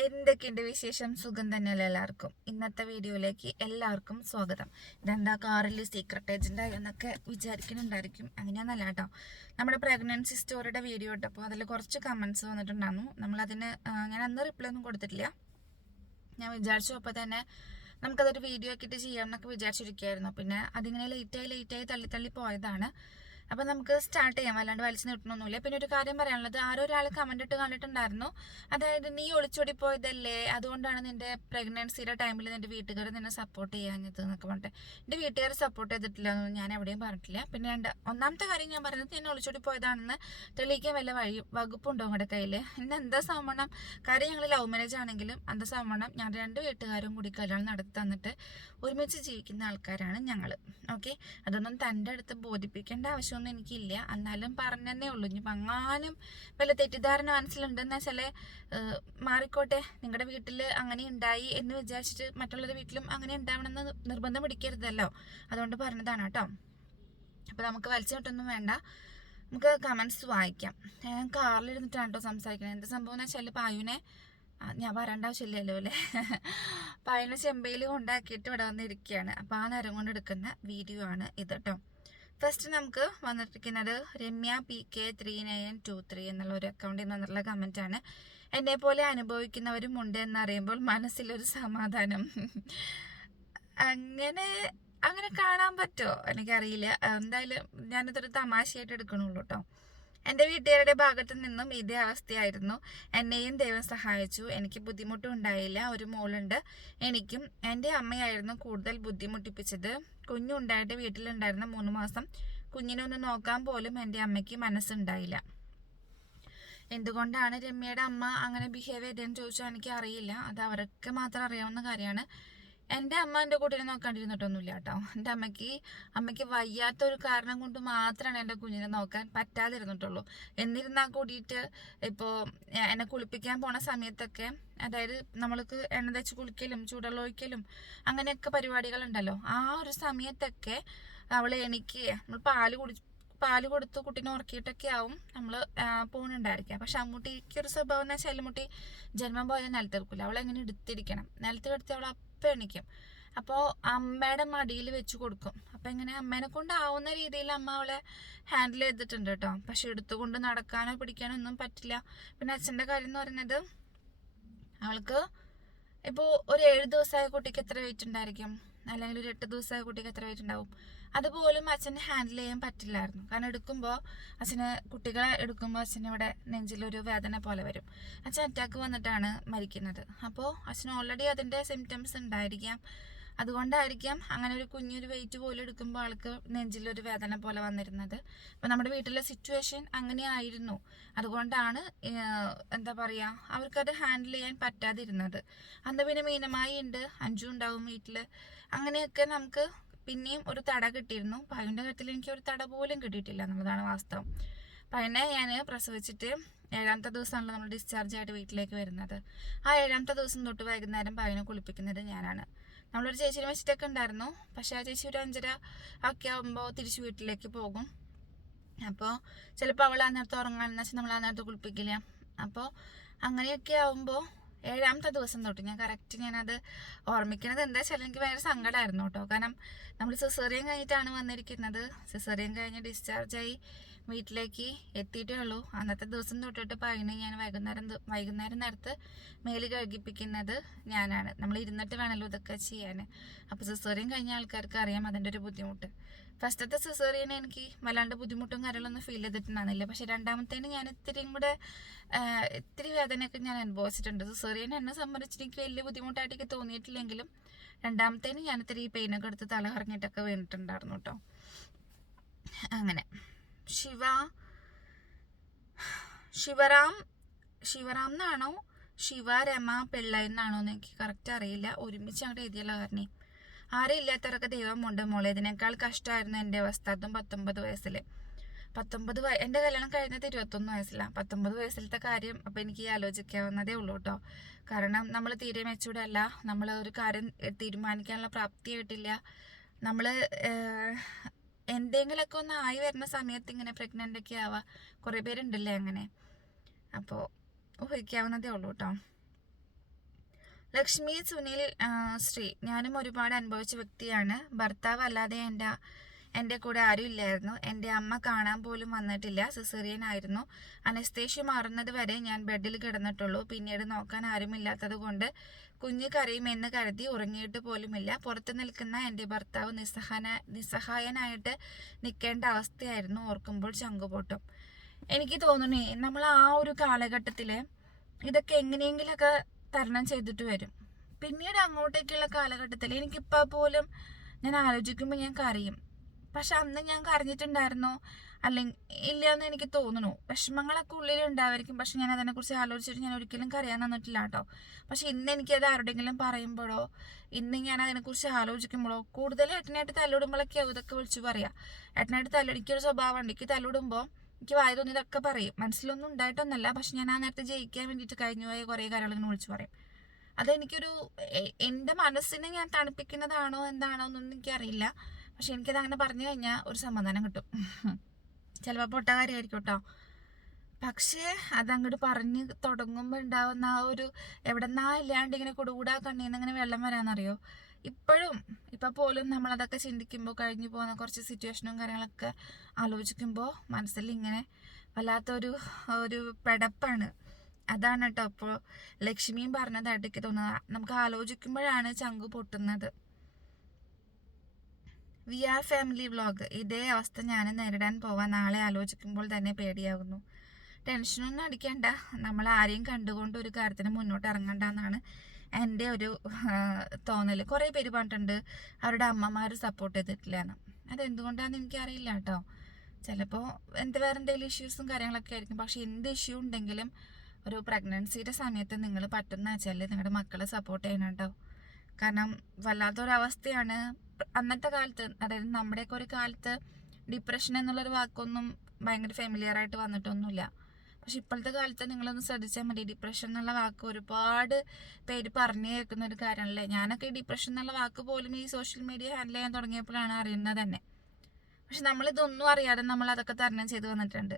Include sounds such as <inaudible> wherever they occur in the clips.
എന്തൊക്കെയുണ്ട് വിശേഷം? സുഖം തന്നെയല്ല എല്ലാവർക്കും? ഇന്നത്തെ വീഡിയോയിലേക്ക് എല്ലാവർക്കും സ്വാഗതം. ഇതെന്താ കാറിൽ സീക്രട്ട് ഏജന്റ് എന്നൊക്കെ വിചാരിക്കുന്നുണ്ടായിരിക്കും. അങ്ങനെയൊന്നല്ല കേട്ടോ. നമ്മുടെ പ്രഗ്നൻസി സ്റ്റോറിയുടെ വീഡിയോ ഇട്ടപ്പോൾ അതിൽ കുറച്ച് കമൻസ് വന്നിട്ടുണ്ടായിരുന്നു. നമ്മളതിന് ഞാൻ അന്ന് റിപ്ലൈ ഒന്നും കൊടുത്തിട്ടില്ല. ഞാൻ വിചാരിച്ചു അപ്പോൾ തന്നെ നമുക്കതൊരു വീഡിയോ ആക്കിയിട്ട് ചെയ്യാമെന്നൊക്കെ വിചാരിച്ചിരിക്കുകയായിരുന്നു. പിന്നെ അതിങ്ങനെ ലേറ്റായി ലേറ്റായി തള്ളി തള്ളി പോയതാണ്. അപ്പം നമുക്ക് സ്റ്റാർട്ട് ചെയ്യാം. അല്ലാണ്ട് വലിച്ചു നീട്ടണമൊന്നുമില്ല പിന്നെ ഒരു കാര്യം പറയാനുള്ളത് ആരോ ഒരാൾ കമന്റ് ഇട്ട് കണ്ടിട്ടുണ്ടായിരുന്നു. അതായത് നീ ഒളിച്ചോടി പോയതല്ലേ? അതുകൊണ്ടാണ് നിന്റെ പ്രഗ്നൻസിയുടെ ടൈമിൽ നിന്റെ വീട്ടുകാർ നിന്നെ സപ്പോർട്ട് ചെയ്യാഞ്ഞത് എന്നൊക്കെ പറഞ്ഞിട്ട്. എന്റെ വീട്ടുകാർ സപ്പോർട്ട് ചെയ്തിട്ടില്ല എന്നൊന്നും ഞാൻ എവിടെയും പറഞ്ഞിട്ടില്ല. പിന്നെ രണ്ട് ഒന്നാമത്തെ കാര്യം ഞാൻ പറഞ്ഞത് ഞാൻ ഒളിച്ചോടി പോയതാണെന്ന് തെളിയിക്കാൻ വല്ല വഴി വകുപ്പുണ്ടോ നിങ്ങളുടെ കയ്യിൽ ഇന്ന് എന്താ സമ്മണം കാര്യം ഞങ്ങൾ ലവ് മാരേജ് ആണെങ്കിലും എന്താ സമ്മണം ഞാൻ രണ്ട് വീട്ടുകാരും കൂടി കല്യാണം നടത്തി തന്നിട്ട് ഒരുമിച്ച് ജീവിക്കുന്ന ആൾക്കാരാണ് ഞങ്ങൾ ഓക്കെ അതൊന്നും തന്റെ അടുത്ത് ബോധിപ്പിക്കേണ്ട ആവശ്യമൊന്നും എനിക്കില്ല. എന്നാലും പറഞ്ഞതന്നേ ഉള്ളൂ. ഇനി അങ്ങാനും വല്ല തെറ്റിദ്ധാരണ മനസ്സിലുണ്ടെന്ന് വെച്ചാൽ മാറിക്കോട്ടെ. നിങ്ങളുടെ വീട്ടിൽ അങ്ങനെ ഉണ്ടായി എന്ന് വിചാരിച്ചിട്ട് മറ്റുള്ളവരുടെ വീട്ടിലും അങ്ങനെ ഉണ്ടാവണമെന്ന് നിർബന്ധം പിടിക്കരുതല്ലോ. അതുകൊണ്ട് പറഞ്ഞതാണ് കേട്ടോ. അപ്പോൾ നമുക്ക് വലിച്ചു കിട്ടൊന്നും വേണ്ട. നമുക്ക് കമൻസ് വായിക്കാം. ഞാൻ കാറിലിരുന്നിട്ടാണ് കേട്ടോ സംസാരിക്കുന്നത് എന്ത് സംഭവം എന്ന് വെച്ചാൽ പായുവിനെ ആ, ഞാൻ വരേണ്ട ആവശ്യമില്ലല്ലോ അല്ലേ? <laughs> പായുവിനെ ചെമ്പയിൽ കൊണ്ടാക്കിയിട്ട് ഇവിടെ വന്നിരിക്കുകയാണ് അപ്പോൾ ആ നേരം കൊണ്ട് എടുക്കുന്ന വീഡിയോ ആണ് ഇത് കേട്ടോ ഫസ്റ്റ് നമുക്ക് വന്നിട്ടിരിക്കുന്നത് Ramya P K three nine two three എന്നുള്ള ഒരു അക്കൗണ്ടിൽ നിന്ന് വന്നിട്ടുള്ള കമന്റ് ആണ്. എന്നെ പോലെ അനുഭവിക്കുന്നവരും ഉണ്ട് എന്നറിയുമ്പോൾ മനസ്സിലൊരു സമാധാനം. അങ്ങനെ അങ്ങനെ കാണാൻ പറ്റുമോ? എനിക്കറിയില്ല. എന്തായാലും ഞാനിതൊരു തമാശയായിട്ട് എടുക്കണുള്ളൂ കേട്ടോ എന്റെ വീട്ടുകാരുടെ ഭാഗത്തു നിന്നും ഇതേ അവസ്ഥയായിരുന്നു. എന്നെയും ദൈവം സഹായിച്ചു. എനിക്ക് ബുദ്ധിമുട്ടും ഉണ്ടായില്ല. ഒരു മോളുണ്ട്. എനിക്കും എന്റെ അമ്മയായിരുന്നു കൂടുതൽ ബുദ്ധിമുട്ടിപ്പിച്ചത്. കുഞ്ഞുണ്ടായിട്ട് വീട്ടിലുണ്ടായിരുന്ന മൂന്ന് മാസം കുഞ്ഞിനെ ഒന്ന് നോക്കാൻ പോലും എന്റെ അമ്മയ്ക്ക് മനസ്സുണ്ടായില്ല. എന്തുകൊണ്ടാണ് രമ്യയുടെ അമ്മ അങ്ങനെ ബിഹേവ് ചെയ്തതെന്ന് ചോദിച്ചാൽ എനിക്ക് അറിയില്ല അത് അവർക്ക് മാത്രം അറിയാവുന്ന കാര്യമാണ്. എന്റെ അമ്മ എന്റെ കുട്ടീനെ നോക്കാണ്ടിരുന്നിട്ടൊന്നുമില്ല കേട്ടോ എന്റെ അമ്മയ്ക്ക് അമ്മയ്ക്ക് വയ്യാത്ത ഒരു കാരണം കൊണ്ട് മാത്രമാണ് എന്റെ കുഞ്ഞിനെ നോക്കാൻ പറ്റാതിരുന്നിട്ടുള്ളൂ. എന്നിരുന്നാൽ കൂടിയിട്ട് ഇപ്പോൾ എന്നെ കുളിപ്പിക്കാൻ പോണ സമയത്തൊക്കെ അതായത് നമ്മൾക്ക് എണ്ണ തേച്ച് കുളിക്കലും ചൂടുള്ള ഒഴിക്കലും അങ്ങനെയൊക്കെ പരിപാടികളുണ്ടല്ലോ. ആ ഒരു സമയത്തൊക്കെ അവൾ എനിക്ക് നമ്മൾ പാൽ കുടി പാൽ കൊടുത്ത് കുട്ടീനെ ഉറക്കിയിട്ടൊക്കെ ആവും നമ്മൾ പോകുന്നുണ്ടായിരിക്കുക പക്ഷെ അമ്മൂട്ടിക്ക് ഒരു സ്വഭാവം എന്ന് വെച്ചാൽ അമ്മൂട്ടി ജന്മം പോയാൽ നിലത്തെടുക്കില്ല അവളെങ്ങനെ എടുത്തിരിക്കണം? നിലത്ത് കിടത്തി അവൾ അപ്പം എണിക്കും അപ്പോൾ അമ്മയുടെ മടിയിൽ വെച്ച് കൊടുക്കും. അപ്പം ഇങ്ങനെ അമ്മേനെ കൊണ്ടാവുന്ന രീതിയിൽ അമ്മ അവളെ ഹാൻഡിൽ ചെയ്തിട്ടുണ്ട് കേട്ടോ പക്ഷെ എടുത്തുകൊണ്ട് നടക്കാനോ പിടിക്കാനോ ഒന്നും പറ്റില്ല. പിന്നെ അച്ഛന്റെ കാര്യം എന്ന് പറയുന്നത് അവൾക്ക് ഇപ്പോൾ ഒരു ഏഴ് ദിവസമായ കുട്ടിക്ക് എത്ര വെയിറ്റ് ഉണ്ടായിരിക്കും? അല്ലെങ്കിൽ ഒരു എട്ട് ദിവസമായ കുട്ടിക്ക് എത്ര വെയിറ്റ് ഉണ്ടാവും? അതുപോലും അച്ഛന് ഹാൻഡിൽ ചെയ്യാൻ പറ്റില്ലായിരുന്നു. കാരണം എടുക്കുമ്പോൾ അച്ഛന് കുട്ടികളെ എടുക്കുമ്പോൾ അച്ഛന് ഇവിടെ നെഞ്ചിലൊരു വേദന പോലെ വരും. അച്ഛൻ അറ്റാക്ക് വന്നിട്ടാണ് മരിക്കുന്നത്. അപ്പോൾ അച്ഛന് ഓൾറെഡി അതിന്റെ സിംറ്റംസ് ഉണ്ടായിരിക്കാം. അതുകൊണ്ടായിരിക്കാം അങ്ങനെ ഒരു കുഞ്ഞൊരു വെയിറ്റ് പോലും എടുക്കുമ്പോൾ ആൾക്ക് നെഞ്ചിലൊരു വേദന പോലെ വന്നിരുന്നത്. അപ്പോൾ നമ്മുടെ വീട്ടിലെ സിറ്റുവേഷൻ അങ്ങനെ ആയിരുന്നു അതുകൊണ്ടാണ് എന്താ പറയുക അവർക്കത് ഹാൻഡിൽ ചെയ്യാൻ പറ്റാതിരുന്നത്. അന്ന് പിന്നെ മീനമായി ഉണ്ട് അഞ്ചു ഉണ്ടാവും വീട്ടിൽ അങ്ങനെയൊക്കെ നമുക്ക് പിന്നെയും ഒരു തട കിട്ടിയിരുന്നു. പയ്യന്റെ കാര്യത്തിൽ എനിക്ക് ഒരു തട പോലും കിട്ടിയിട്ടില്ല. എന്നുള്ളതാണ് വാസ്തവം. പയ്യനെ ഞാൻ പ്രസവിച്ചിട്ട് ഏഴാമത്തെ ദിവസമാണല്ലോ നമ്മൾ ഡിസ്ചാർജ് ആയിട്ട് വീട്ടിലേക്ക് വരുന്നത്. ആ ഏഴാമത്തെ ദിവസം തൊട്ട് വൈകുന്നേരം പയ്യനെ കുളിപ്പിക്കുന്നത് ഞാനാണ്. നമ്മളൊരു ചേച്ചിനെ വെച്ചിട്ടൊക്കെ ഉണ്ടായിരുന്നു. പക്ഷെ ആ ചേച്ചി ഒരു അഞ്ചര ഒക്കെ ആകുമ്പോൾ തിരിച്ച് വീട്ടിലേക്ക് പോകും. അപ്പോൾ ചിലപ്പോൾ അവൾ ആ നേരത്തെ ഉറങ്ങാണെന്ന് വെച്ചാൽ നമ്മൾ ആ നേരത്തെ കുളിപ്പിക്കില്ല. അപ്പോൾ അങ്ങനെയൊക്കെ ആകുമ്പോൾ ഏഴാമത്തെ ദിവസം തൊട്ട് ഞാൻ കറക്റ്റ് ഞാനത് ഓർമ്മിക്കുന്നത്. എന്താ വെച്ചാൽ എനിക്ക് ഭയങ്കര സങ്കടമായിരുന്നു കേട്ടോ. കാരണം നമ്മൾ സിസേറിയൻ കഴിഞ്ഞിട്ടാണ് വന്നിരിക്കുന്നത്. സിസേറിയൻ കഴിഞ്ഞ് ഡിസ്ചാർജായി വീട്ടിലേക്ക് എത്തിയിട്ടേ ഉള്ളൂ. അന്നത്തെ ദിവസം തൊട്ടിട്ട് പൈന് ഞാൻ വൈകുന്നേരം വൈകുന്നേരം നേരത്ത് മേൽ കഴുകിപ്പിക്കുന്നത് ഞാനാണ്. നമ്മൾ ഇരുന്നിട്ട് വേണമല്ലോ ഇതൊക്കെ ചെയ്യാൻ അപ്പോൾ സിസേറിയൻ കഴിഞ്ഞ ആൾക്കാർക്ക് അറിയാം അതിന്റെ ഒരു ബുദ്ധിമുട്ട്. ഫസ്റ്റത്തെ സിസേറിയനെ എനിക്ക് വല്ലാണ്ട് ബുദ്ധിമുട്ടും കാര്യങ്ങളൊന്നും ഫീൽ ചെയ്തിട്ടുണ്ടായിരുന്നില്ല. പക്ഷെ രണ്ടാമത്തേന് ഞാൻ ഇത്തിരിയും കൂടെ ഇത്തിരി വേദനയൊക്കെ ഞാൻ അനുഭവിച്ചിട്ടുണ്ട്. സിസേറിയൻ എന്നെ സംബന്ധിച്ച് എനിക്ക് വലിയ ബുദ്ധിമുട്ടായിട്ട് എനിക്ക് തോന്നിയിട്ടില്ലെങ്കിലും രണ്ടാമത്തേന് ഞാൻ ഇത്തിരി പെയിനൊക്കെ എടുത്ത് തല കറങ്ങിയിട്ടൊക്കെ വീണിട്ടുണ്ടായിരുന്നു കേട്ടോ. അങ്ങനെ. ശിവ ശിവറാം ശിവറാം എന്നാണോ? ശിവ രമ പിള്ള എന്നാണോ എന്ന് എനിക്ക് കറക്റ്റ് അറിയില്ല. ഒരുമിച്ച് അങ്ങോട്ട് എഴുതിയല്ല കാരണം. ആരും ഇല്ലാത്തവരൊക്കെ ദൈവമുണ്ട് മോളെ. ഇതിനേക്കാൾ കഷ്ടമായിരുന്നു എന്റെ അവസ്ഥ അതും പത്തൊമ്പത് വയസ്സിൽ പത്തൊമ്പത് വയ എന്റെ കല്യാണം കഴിഞ്ഞത് ഇരുപത്തൊന്ന് വയസ്സിലാണ് പത്തൊമ്പത് വയസ്സിലത്തെ കാര്യം അപ്പോൾ എനിക്ക് ആലോചിക്കാവുന്നതേ ഉള്ളൂ കേട്ടോ കാരണം നമ്മൾ തീരെ മെച്ചൂടല്ല നമ്മൾ ഒരു കാര്യം തീരുമാനിക്കാനുള്ള പ്രാപ്തി കിട്ടില്ല നമ്മൾ എന്തെങ്കിലുമൊക്കെ ഒന്ന് ആയി വരുന്ന സമയത്ത് ഇങ്ങനെ പ്രഗ്നന്റ് ഒക്കെ ആവാം. കുറേ പേരുണ്ടല്ലേ അങ്ങനെ. അപ്പോൾ ഊഹിക്കാവുന്നതേ ഉള്ളൂ കേട്ടോ ലക്ഷ്മി സുനിൽ ശ്രീ. ഞാനും ഒരുപാട് അനുഭവിച്ച വ്യക്തിയാണ്. ഭർത്താവ് അല്ലാതെ എന്റെ എന്റെ കൂടെ ആരും ഇല്ലായിരുന്നു. എന്റെ അമ്മ കാണാൻ പോലും വന്നിട്ടില്ല. സിസേറിയൻ ആയിരുന്നു. അനസ്തേഷ്യ മാറുന്നത് വരെ ഞാൻ ബെഡിൽ കിടന്നിട്ടുള്ളൂ. പിന്നീട് നോക്കാൻ ആരുമില്ലാത്തത് കൊണ്ട് കുഞ്ഞ് കരയുമെന്ന് കരുതി ഉറങ്ങിയിട്ട് പോലുമില്ല. പുറത്തു നിൽക്കുന്ന എന്റെ ഭർത്താവ് നിസ്സഹന നിസ്സഹായനായിട്ട് നിൽക്കേണ്ട അവസ്ഥയായിരുന്നു ഓർക്കുമ്പോൾ ചങ്കുപൊട്ടും. എനിക്ക് തോന്നുന്നേ നമ്മൾ ആ ഒരു കാലഘട്ടത്തിൽ ഇതൊക്കെ എങ്ങനെയെങ്കിലൊക്കെ തരണം ചെയ്തിട്ട് വരും. പിന്നീട് അങ്ങോട്ടേക്കുള്ള കാലഘട്ടത്തിൽ എനിക്കിപ്പോൾ പോലും ഞാൻ ആലോചിക്കുമ്പോൾ ഞാൻ കരയും. പക്ഷെ അന്ന് ഞാൻ കരഞ്ഞിട്ടുണ്ടായിരുന്നോ? അല്ലെങ്കിൽ ഇല്ല എന്ന് എനിക്ക് തോന്നുന്നു. വിഷമങ്ങളൊക്കെ ഉള്ളിൽ ഉണ്ടാവായിരിക്കും പക്ഷെ ഞാൻ അതിനെക്കുറിച്ച് ആലോചിച്ചിട്ട് ഞാൻ ഒരിക്കലും കരയാൻ തന്നിട്ടില്ല കേട്ടോ. പക്ഷെ ഇന്ന് എനിക്കത് ആരുടെങ്കിലും പറയുമ്പോഴോ ഇന്ന് ഞാൻ അതിനെക്കുറിച്ച് ആലോചിക്കുമ്പോഴോ കൂടുതൽ ഏട്ടനായിട്ട് തല്ലിടുമ്പോഴൊക്കെ ഇതൊക്കെ വിളിച്ച് പറയാം. ഏട്ടനായിട്ട് തല്ലടിക്കൊരു സ്വഭാവമുണ്ട്. എനിക്ക് തല്ലിടുമ്പോൾ എനിക്ക് വായ തോന്നിയതൊക്കെ പറയും. മനസ്സിലൊന്നും ഉണ്ടായിട്ടൊന്നല്ല. പക്ഷെ ഞാൻ ആ നേരത്തെ ജയിക്കാൻ വേണ്ടിയിട്ട് കഴിഞ്ഞു പോയ കുറേ കാര്യങ്ങൾ ഇങ്ങനെ വിളിച്ചു പറയും. അതെനിക്കൊരു എന്റെ മനസ്സിനെ ഞാൻ തണുപ്പിക്കുന്നതാണോ എന്താണോ എന്നൊന്നും എനിക്കറിയില്ല. പക്ഷെ എനിക്കത് അങ്ങനെ പറഞ്ഞു കഴിഞ്ഞാൽ ഒരു സമാധാനം കിട്ടും. ചിലപ്പോൾ പൊട്ട കാര്യമായിരിക്കും കേട്ടോ പക്ഷേ അതങ്ങോട്ട് പറഞ്ഞ് തുടങ്ങുമ്പോൾ ഉണ്ടാവുന്ന ആ ഒരു എവിടെന്നാ ഇല്ലാണ്ട് ഇങ്ങനെ കുടുകൂടാ കണ്ണീന്ന് ഇങ്ങനെ വെള്ളം വരാന്നറിയോ? ഇപ്പോഴും ഇപ്പം പോലും നമ്മളതൊക്കെ ചിന്തിക്കുമ്പോൾ കഴിഞ്ഞു പോകുന്ന കുറച്ച് സിറ്റുവേഷനും കാര്യങ്ങളൊക്കെ ആലോചിക്കുമ്പോൾ മനസ്സിൽ ഇങ്ങനെ വല്ലാത്തൊരു ഒരു പെടപ്പാണ്. അതാണ് കേട്ടോ അപ്പോൾ ലക്ഷ്മിയും പറഞ്ഞതായിട്ട് എനിക്ക് തോന്നുന്നത്. നമുക്ക് ആലോചിക്കുമ്പോഴാണ് ചങ്കു പൊട്ടുന്നത്. വി ആർ ഫാമിലി വ്ളോഗ് ഇതേ അവസ്ഥ ഞാൻ നേരിടാൻ പോവാൻ നാളെ ആലോചിക്കുമ്പോൾ തന്നെ പേടിയാകുന്നു ടെൻഷനൊന്നും അടിക്കണ്ട. നമ്മൾ ആരെയും കണ്ടുകൊണ്ട് ഒരു കാര്യത്തിന് മുന്നോട്ട് ഇറങ്ങണ്ടെന്നാണ് എന്റെ ഒരു തോന്നൽ കുറേ പേര് പറഞ്ഞിട്ടുണ്ട് അവരുടെ അമ്മമാർ സപ്പോർട്ട് ചെയ്തിട്ടില്ല എന്ന് അതെന്തുകൊണ്ടാണെന്ന് എനിക്കറിയില്ല കേട്ടോ ചിലപ്പോൾ എന്ത് വേറെ എന്തെങ്കിലും ഇഷ്യൂസും കാര്യങ്ങളൊക്കെ ആയിരിക്കും. പക്ഷേ എന്ത് ഇഷ്യൂ ഉണ്ടെങ്കിലും ഒരു പ്രഗ്നൻസിയുടെ സമയത്ത് നിങ്ങൾ പറ്റുന്ന വെച്ചാൽ നിങ്ങളുടെ മക്കളെ സപ്പോർട്ട് ചെയ്യണം കേട്ടോ കാരണം വല്ലാത്തൊരവസ്ഥയാണ്. അന്നത്തെ കാലത്ത് അതായത് നമ്മുടെയൊക്കെ ഒരു കാലത്ത് ഡിപ്രഷൻ എന്നുള്ളൊരു വാക്കൊന്നും ഭയങ്കര ഫെമിലിയർ ആയിട്ട് വന്നിട്ടൊന്നുമില്ല. പക്ഷെ ഇപ്പോഴത്തെ കാലത്ത് നിങ്ങളൊന്ന് ശ്രദ്ധിച്ചാൽ മതി. ഡിപ്രഷൻ എന്നുള്ള വാക്ക് ഒരുപാട് പേര് പറഞ്ഞു കേൾക്കുന്ന ഒരു കാര്യമല്ലേ ഞാനൊക്കെ ഡിപ്രഷൻ എന്നുള്ള വാക്ക് പോലും ഈ സോഷ്യൽ മീഡിയ ഹാൻഡിൽ ചെയ്യാൻ തുടങ്ങിയപ്പോഴാണ് അറിയുന്നത് തന്നെ. പക്ഷെ നമ്മളിതൊന്നും അറിയാതെ നമ്മൾ അതൊക്കെ തരണം ചെയ്ത് വന്നിട്ടുണ്ട്.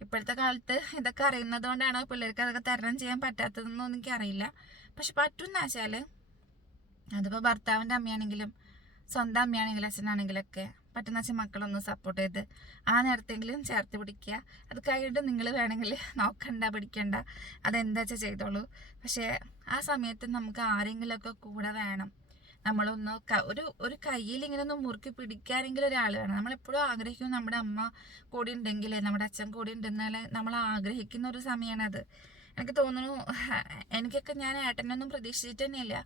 ഇപ്പോഴത്തെ കാലത്ത് ഇതൊക്കെ അറിയുന്നത് കൊണ്ടാണോ പിള്ളേർക്ക് അതൊക്കെ തരണം ചെയ്യാൻ പറ്റാത്തതെന്നോ എനിക്കറിയില്ല. പക്ഷെ പറ്റുമെന്ന് വെച്ചാൽ അതിപ്പോൾ ഭർത്താവിന്റെ അമ്മയാണെങ്കിലും സ്വന്തം അമ്മയാണെങ്കിലും അച്ഛനാണെങ്കിലൊക്കെ പറ്റുന്ന വെച്ചാൽ മക്കളൊന്ന് സപ്പോർട്ട് ചെയ്ത് ആ നേരത്തെങ്കിലും ചേർത്ത് പിടിക്കുക. അത് കഴിഞ്ഞിട്ട് നിങ്ങൾ വേണമെങ്കിൽ നോക്കണ്ട പിടിക്കണ്ട. അതെന്താ വെച്ചാൽ ചെയ്തോളൂ. പക്ഷേ ആ സമയത്ത് നമുക്ക് ആരെങ്കിലുമൊക്കെ കൂടെ വേണം. നമ്മളൊന്ന് ഒരു ഒരു കയ്യിൽ ഇങ്ങനെ ഒന്ന് മുറുക്കി പിടിക്കാനെങ്കിലും ഒരാൾ വേണം. നമ്മളെപ്പോഴും ആഗ്രഹിക്കും നമ്മുടെ അമ്മ കൂടി ഉണ്ടെങ്കിൽ നമ്മുടെ അച്ഛൻ കൂടി ഉണ്ടെന്നാൽ നമ്മൾ ആഗ്രഹിക്കുന്ന ഒരു സമയമാണത്. എനിക്ക് തോന്നുന്നു എനിക്കൊക്കെ ഞാൻ ഏട്ടനൊന്നും പ്രതീക്ഷിച്ചിട്ട് തന്നെയില്ല.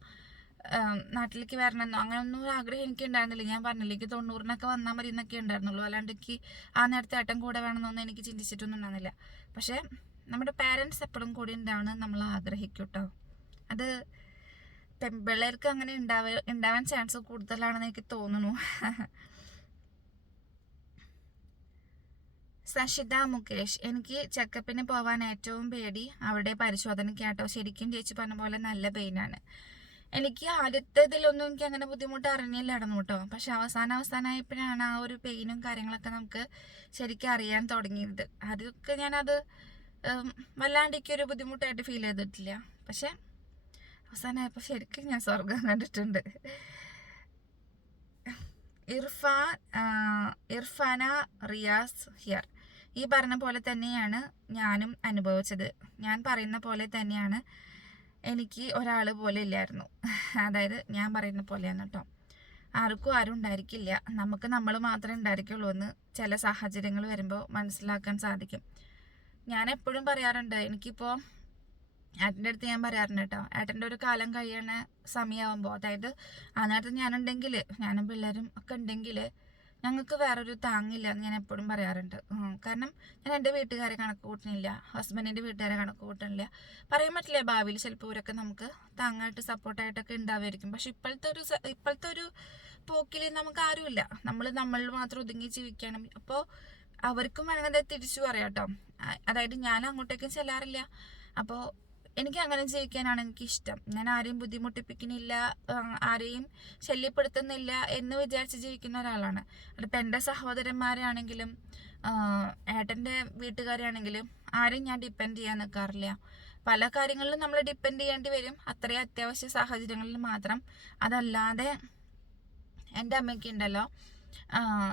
നാട്ടിലേക്ക് വരണമെന്നോ? അങ്ങനെ ഒന്നും ഒരു ആഗ്രഹം എനിക്ക് ഉണ്ടായിരുന്നില്ല ഞാൻ പറഞ്ഞില്ല തൊണ്ണൂറിനൊക്കെ വന്നാൽ മതി എന്നൊക്കെ ഉണ്ടായിരുന്നുള്ളൂ. അല്ലാണ്ട് എനിക്ക് ആ നേരത്തെ ഏട്ടൻ കൂടെ വേണമെന്നൊന്നും എനിക്ക് ചിന്തിച്ചിട്ടൊന്നും ഉണ്ടായിരുന്നില്ല. പക്ഷേ നമ്മുടെ പാരൻസ് എപ്പോഴും കൂടി ഉണ്ടാവണം നമ്മൾ ആഗ്രഹിക്കും കേട്ടോ. അത് പെൺപിള്ളേർക്ക് അങ്ങനെ ഉണ്ടാവ ഉണ്ടാവാൻ ചാൻസ് കൂടുതലാണെന്ന് എനിക്ക് തോന്നുന്നു. <laughs> സഷിത മുകേഷ് എനിക്ക് ചെക്കപ്പിന് പോവാൻ ഏറ്റവും പേടി അവിടെ പരിശോധനയ്ക്കാട്ടോ. ശരിക്കും ചേച്ചി പറഞ്ഞ പോലെ നല്ല പെയിനാണ് എനിക്ക് ആദ്യത്തെ ഇതിലൊന്നും എനിക്ക് അങ്ങനെ ബുദ്ധിമുട്ട് അറിഞ്ഞില്ലായിരുന്നു കേട്ടോ പക്ഷെ അവസാന അവസാനമായപ്പോഴാണ് ആ ഒരു പെയിനും കാര്യങ്ങളൊക്കെ നമുക്ക് ശരിക്കും അറിയാൻ തുടങ്ങിയത്. അതൊക്കെ ഞാനത് വല്ലാണ്ട് ഒരു ബുദ്ധിമുട്ടായിട്ട് ഫീൽ ചെയ്തിട്ടില്ല. പക്ഷെ അവസാനമായപ്പോൾ ശരിക്കും ഞാൻ സ്വർഗം കണ്ടിട്ടുണ്ട്. ഇർഫാൻ ഇർഫാന റിയാസ് ഹിയർ. ഈ പറഞ്ഞ പോലെ തന്നെയാണ് ഞാനും അനുഭവിച്ചത്. ഞാൻ പറയുന്ന പോലെ തന്നെയാണ് എനിക്ക് ഒരാൾ പോലെ ഇല്ലായിരുന്നു. അതായത് ഞാൻ പറയുന്ന പോലെയാണ് കേട്ടോ ആർക്കും ആരും ഉണ്ടായിരിക്കില്ല. നമുക്ക് നമ്മൾ മാത്രമേ ഉണ്ടായിരിക്കുള്ളൂ എന്ന് ചില സാഹചര്യങ്ങൾ വരുമ്പോൾ മനസ്സിലാക്കാൻ സാധിക്കും. ഞാൻ എപ്പോഴും പറയാറുണ്ട് എനിക്കിപ്പോൾ ഏട്ടന്റെ അടുത്ത് ഞാൻ പറയാറുണ്ട് കേട്ടോ ഏട്ടന്റെ ഒരു കാലം കഴിയണ സമയമാകുമ്പോൾ അതായത് ആ നേരത്തെ ഞാനുണ്ടെങ്കിൽ ഞാനും പിള്ളേരും ഒക്കെ ഉണ്ടെങ്കിൽ ഞങ്ങൾക്ക് വേറൊരു താങ്ങില്ല എന്ന് ഞാൻ എപ്പോഴും പറയാറുണ്ട്. കാരണം ഞാൻ എന്റെ വീട്ടുകാരെ കണക്ക് കൂട്ടണില്ല ഹസ്ബൻഡിന്റെ വീട്ടുകാരെ കണക്ക് കൂട്ടണില്ല പറയാൻ പറ്റില്ല ഭാവിയിൽ ചിലപ്പോൾ ഇവരൊക്കെ നമുക്ക് താങ്ങായിട്ട് സപ്പോർട്ടായിട്ടൊക്കെ ഉണ്ടാവുമായിരിക്കും. പക്ഷെ ഇപ്പോഴത്തെ ഒരു ഇപ്പോഴത്തെ ഒരു പോക്കിൽ നമുക്ക് ആരുമില്ല. നമ്മൾ നമ്മളിൽ മാത്രം ഒതുങ്ങി ജീവിക്കണം അപ്പോൾ അവർക്കും വേണമെങ്കിൽ തിരിച്ചു പറയാം കേട്ടോ. അതായത് ഞാൻ അങ്ങോട്ടേക്കും ചെല്ലാറില്ല. അപ്പോൾ എനിക്ക് അങ്ങനെ ജീവിക്കാനാണ് എനിക്ക് ഇഷ്ടം ഞാൻ ആരെയും ബുദ്ധിമുട്ടിപ്പിക്കുന്നില്ല ആരെയും ശല്യപ്പെടുത്തുന്നില്ല എന്ന് വിചാരിച്ച് ജീവിക്കുന്ന ഒരാളാണ്. അതിപ്പോൾ എന്റെ സഹോദരന്മാരാണെങ്കിലും ഏട്ടന്റെ വീട്ടുകാരാണെങ്കിലും ആരെയും ഞാൻ ഡിപ്പെൻഡ് ചെയ്യാൻ നിൽക്കാറില്ല പല കാര്യങ്ങളിലും നമ്മൾ ഡിപ്പെൻഡ് ചെയ്യേണ്ടി വരും. അത്രയും അത്യാവശ്യ സാഹചര്യങ്ങളിൽ മാത്രം. അതല്ലാതെ എന്റെ അമ്മയ്ക്ക് ഉണ്ടല്ലോ.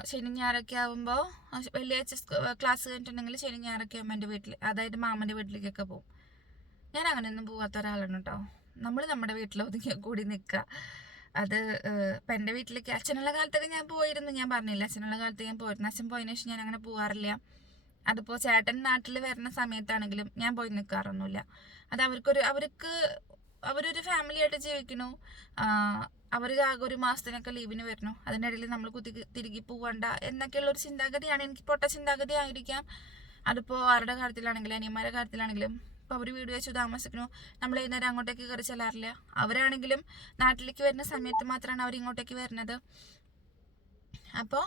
ശനി ഞായറൊക്കെ ആകുമ്പോൾ വെള്ളിയാഴ്ച ക്ലാസ് കഴിഞ്ഞിട്ടുണ്ടെങ്കിൽ ശനി ഞായറൊക്കെ ആകുമ്പോൾ എന്റെ വീട്ടിൽ അതായത് മാമന്റെ വീട്ടിലേക്കൊക്കെ പോകും. ഞാൻ അങ്ങനെയൊന്നും പോവാത്ത ഒരാളാണ് കേട്ടോ നമ്മൾ നമ്മുടെ വീട്ടിൽ ഒതുങ്ങി കൂടി നിൽക്കുക അത് ഇപ്പം എന്റെ വീട്ടിലേക്ക് അച്ഛനുള്ള കാലത്തൊക്കെ ഞാൻ പോയിരുന്നു. ഞാൻ പറഞ്ഞില്ല അച്ഛനുള്ള കാലത്ത് ഞാൻ പോയിരുന്നു. അച്ഛൻ പോയതിനു ശേഷം ഞാൻ അങ്ങനെ പോകാറില്ല അതിപ്പോൾ ചേട്ടൻ നാട്ടിൽ വരുന്ന സമയത്താണെങ്കിലും ഞാൻ പോയി നിൽക്കാറൊന്നുമില്ല അത് അവർക്കൊരു അവർക്ക് അവരൊരു ഫാമിലി ആയിട്ട് ജീവിക്കണു. അവർ ആകെ ഒരു മാസത്തിനൊക്കെ ലീവിന് വരണു ഇടയിൽ നമ്മൾ കുത്തി തിരികെ പോവണ്ട എന്നൊക്കെയുള്ളൊരു ചിന്താഗതിയാണ്. എനിക്ക് പൊട്ട ചിന്താഗതി ആയിരിക്കാം അതിപ്പോൾ ആരുടെ കാര്യത്തിലാണെങ്കിലും അനിയന്മാരുടെ കാര്യത്തിലാണെങ്കിലും ഇപ്പോൾ അവർ വീട് വെച്ച് താമസിക്കുന്നു. നമ്മൾ വൈകുന്നേരം അങ്ങോട്ടേക്ക് കയറി ചെല്ലാറില്ല. അവരാണെങ്കിലും നാട്ടിലേക്ക് വരുന്ന സമയത്ത് മാത്രമാണ് അവർ ഇങ്ങോട്ടേക്ക് വരുന്നത്. അപ്പോൾ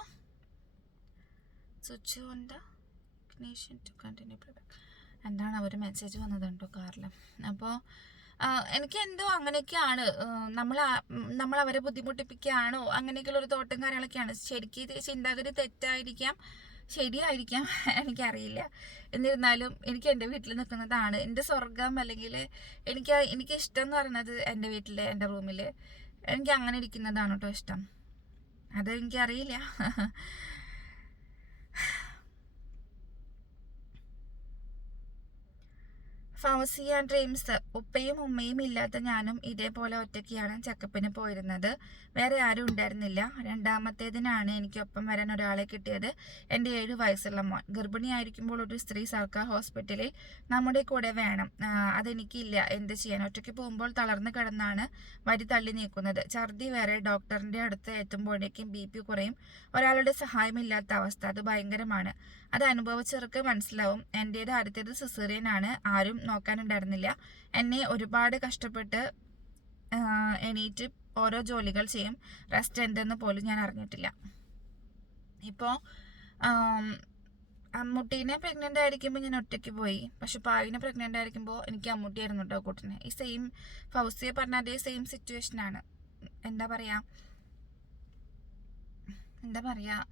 സ്വിച്ച് ഓൺ ടു കണ്ടിന്യൂ എന്താണ് അവർ മെസ്സേജ് വന്നത് കേട്ടോ കാറിൽ അപ്പോൾ എനിക്ക് എന്തോ അങ്ങനെയൊക്കെയാണ്. നമ്മൾ നമ്മൾ അവരെ ബുദ്ധിമുട്ടിപ്പിക്കുകയാണോ? അങ്ങനെയൊക്കെയുള്ള ഒരു തോട്ടം കാര്യങ്ങളൊക്കെയാണ്. ശരിക്കും ചിന്താഗതി തെറ്റായിരിക്കാം. ശരിയായിരിക്കാം. <laughs> എനിക്കറിയില്ല. എന്നിരുന്നാലും എനിക്ക് എന്റെ വീട്ടിൽ നിൽക്കുന്നതാണ്. എന്റെ സ്വർഗം അല്ലെങ്കിൽ എനിക്ക് എനിക്ക് ഇഷ്ടം എന്ന് പറയുന്നത് എന്റെ വീട്ടിൽ എന്റെ റൂമിൽ എനിക്ക് അങ്ങനെ ഇരിക്കുന്നതാണ് കേട്ടോ ഇഷ്ടം. അത് എനിക്കറിയില്ല. <laughs> ഫൗസിയ ഡ്രീംസ്. ഉപ്പയും ഉമ്മയും ഇല്ലാത്ത ഞാനും ഇതേപോലെ ഒറ്റയ്ക്കാണ് ചെക്കപ്പിന് പോയിരുന്നത്. വേറെ ആരും ഉണ്ടായിരുന്നില്ല. രണ്ടാമത്തേതിനാണ് എനിക്കൊപ്പം വരാൻ ഒരാളെ കിട്ടിയത്. എന്റെ ഏഴ് വയസ്സുള്ള മോൻ. ഗർഭിണിയായിരിക്കുമ്പോൾ ഒരു സ്ത്രീ സർക്കാർ ഹോസ്പിറ്റലിൽ നമ്മുടെ കൂടെ വേണം. അതെനിക്കില്ല. എന്ത് ചെയ്യാൻ? ഒറ്റയ്ക്ക് പോകുമ്പോൾ തളർന്നു കിടന്നാണ് വരി തള്ളി നീക്കുന്നത്. ഛർദി വേറെ ഡോക്ടറിന്റെ അടുത്ത് എത്തുമ്പോഴേക്കും ബി പി കുറയും. ഒരാളുടെ സഹായമില്ലാത്ത അവസ്ഥ. അത് ഭയങ്കരമാണ്. അത് അനുഭവിച്ചവർക്ക് മനസ്സിലാവും. എന്റേത് ആദ്യത്തേത് സിസേറിയൻ ആണ് ആരും നോക്കാനുണ്ടായിരുന്നില്ല. എന്നെ ഒരുപാട് കഷ്ടപ്പെട്ട് എണീറ്റ് ഓരോ ജോലികൾ ചെയ്യും. റെസ്റ്റ് എന്തെന്ന് പോലും ഞാൻ അറിഞ്ഞിട്ടില്ല. ഇപ്പോൾ അമ്മൂട്ടീനെ പ്രഗ്നന്റ് ആയിരിക്കുമ്പോൾ ഞാൻ ഒറ്റയ്ക്ക് പോയി. പക്ഷെ പാവിനെ പ്രഗ്നന്റ് ആയിരിക്കുമ്പോൾ എനിക്ക് അമ്മൂട്ടിയായിരുന്നു കേട്ടോ കൂട്ടിനെ. ഈ സെയിം ഫൗസിയെ പറഞ്ഞ അതേ സെയിം സിറ്റുവേഷൻ ആണ്. എന്താ പറയുക എന്താ പറയുക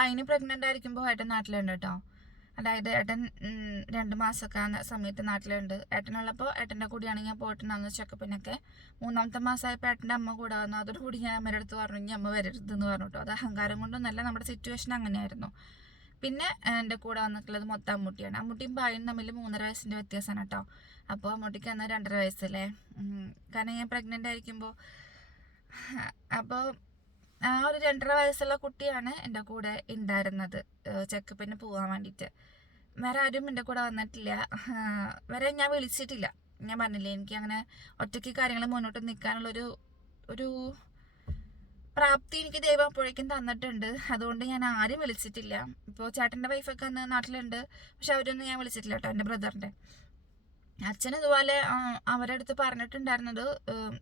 അതിന് പ്രഗ്നന്റ് ആയിരിക്കുമ്പോൾ ഏട്ടൻ നാട്ടിലുണ്ട് കേട്ടോ. അതായത് ഏട്ടൻ രണ്ട് മാസമൊക്കെ ആ സമയത്ത് നാട്ടിലുണ്ട്. ഏട്ടനുള്ളപ്പോൾ ഏട്ടന്റെ കൂടിയാണ് ഞാൻ പോയിട്ടുണ്ടാകുന്ന ചെക്കപ്പിനൊക്കെ. മൂന്നാമത്തെ മാസമായപ്പോൾ ഏട്ടന്റെ അമ്മ കൂടെ വന്നു. അതോടുകൂടി ഞാൻ അമ്മയുടെ അടുത്ത് പറഞ്ഞു ഇനി അമ്മ വരരുതെന്ന് പറഞ്ഞു കേട്ടോ. അത് അഹങ്കാരം കൊണ്ടൊന്നല്ല നമ്മുടെ സിറ്റുവേഷൻ അങ്ങനെയായിരുന്നു. പിന്നെ എന്റെ കൂടെ വന്നിട്ടുള്ളത് മൊത്തം അമ്മൂട്ടിയാണ്. അമ്മൂട്ടിയും ഭായും തമ്മിൽ മൂന്നര വയസ്സിന്റെ വ്യത്യാസമാണ് കേട്ടോ. അപ്പോൾ അമ്മൂട്ടിക്ക് അന്ന് രണ്ടര വയസ്സല്ലേ? കാരണം ഞാൻ പ്രഗ്നന്റ് ആയിരിക്കുമ്പോൾ അപ്പോൾ ഒരു രണ്ടര വയസ്സുള്ള കുട്ടിയാണ് എന്റെ കൂടെ ഉണ്ടായിരുന്നത്. ചെക്കപ്പിന് പോകാൻ വേണ്ടിയിട്ട്. വേറെ ആരും എന്റെ കൂടെ വന്നിട്ടില്ല. വേറെ ഞാൻ വിളിച്ചിട്ടില്ല. ഞാൻ പറഞ്ഞില്ലേ എനിക്ക് അങ്ങനെ ഒറ്റയ്ക്ക് കാര്യങ്ങൾ മുന്നോട്ട് നിൽക്കാനുള്ളൊരു ഒരു പ്രാപ്തി എനിക്ക് ദൈവം അപ്പോഴേക്കും തന്നിട്ടുണ്ട്. അതുകൊണ്ട് ഞാൻ ആരും വിളിച്ചിട്ടില്ല. ഇപ്പോൾ ചേട്ടന്റെ വൈഫൊക്കെ അന്ന് നാട്ടിലുണ്ട്. പക്ഷെ അവരൊന്നും ഞാൻ വിളിച്ചിട്ടില്ല കേട്ടോ എന്റെ ബ്രദറിന്റെ അച്ഛൻ ഇതുപോലെ ആ, അവരുടെ അടുത്ത് പറഞ്ഞിട്ടുണ്ടായിരുന്നത്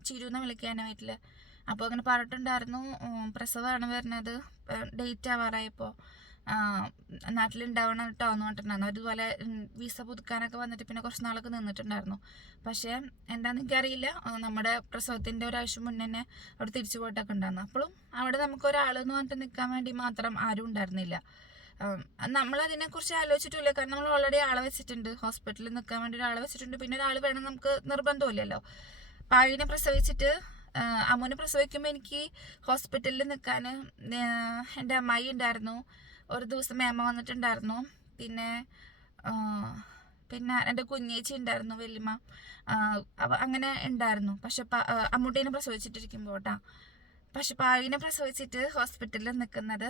ചിരുന്ന് വിളിക്കാൻ അപ്പോൾ അങ്ങനെ പറഞ്ഞിട്ടുണ്ടായിരുന്നു. പ്രസവമാണ് വരുന്നത്. ഡേറ്റ് ആവാറായപ്പോൾ നാട്ടിലുണ്ടാവണം കേട്ടോ എന്ന് പറഞ്ഞിട്ടുണ്ടായിരുന്നു. അതുപോലെ വിസ പുതുക്കാനൊക്കെ വന്നിട്ട് പിന്നെ കുറച്ച് നാളൊക്കെ നിന്നിട്ടുണ്ടായിരുന്നു. പക്ഷേ എന്താണെന്ന് എനിക്കറിയില്ല. നമ്മുടെ പ്രസവത്തിന്റെ ഒരാവശ്യം മുന്നേ തന്നെ അവിടെ തിരിച്ചു പോയിട്ടൊക്കെ ഉണ്ടായിരുന്നു. അപ്പോഴും അവിടെ നമുക്ക് ഒരാളെന്ന് പറഞ്ഞിട്ട് നിൽക്കാൻ വേണ്ടി മാത്രം ആരും ഉണ്ടായിരുന്നില്ല. നമ്മൾ നമ്മളതിനെക്കുറിച്ച് ആലോചിച്ചിട്ടില്ല. കാരണം നമ്മൾ ഓൾറെഡി ആളെ വെച്ചിട്ടുണ്ട്. ഹോസ്പിറ്റലിൽ നിൽക്കാൻ വേണ്ടി ഒരാളെ വെച്ചിട്ടുണ്ട്. പിന്നെ ഒരാൾ വേണം നമുക്ക് നിർബന്ധമില്ലല്ലോ. പാഴിനെ പ്രസവിച്ചിട്ട് അമ്മുനെ പ്രസവിക്കുമ്പോൾ എനിക്ക് ഹോസ്പിറ്റലിൽ നിൽക്കാൻ എന്റെ അമ്മായി ഉണ്ടായിരുന്നു ഒരു ദിവസം മേമ വന്നിട്ടുണ്ടായിരുന്നു. പിന്നെ പിന്നെ എന്റെ കുഞ്ഞേച്ചി ഉണ്ടായിരുന്നു വല്യമ്മ. അങ്ങനെ ഉണ്ടായിരുന്നു പക്ഷെ അമ്മൂട്ടീനെ പ്രസവിച്ചിട്ടിരിക്കുമ്പോൾ കേട്ടാ പക്ഷെ പാവിനെ പ്രസവിച്ചിട്ട് ഹോസ്പിറ്റലിൽ നിൽക്കുന്നത്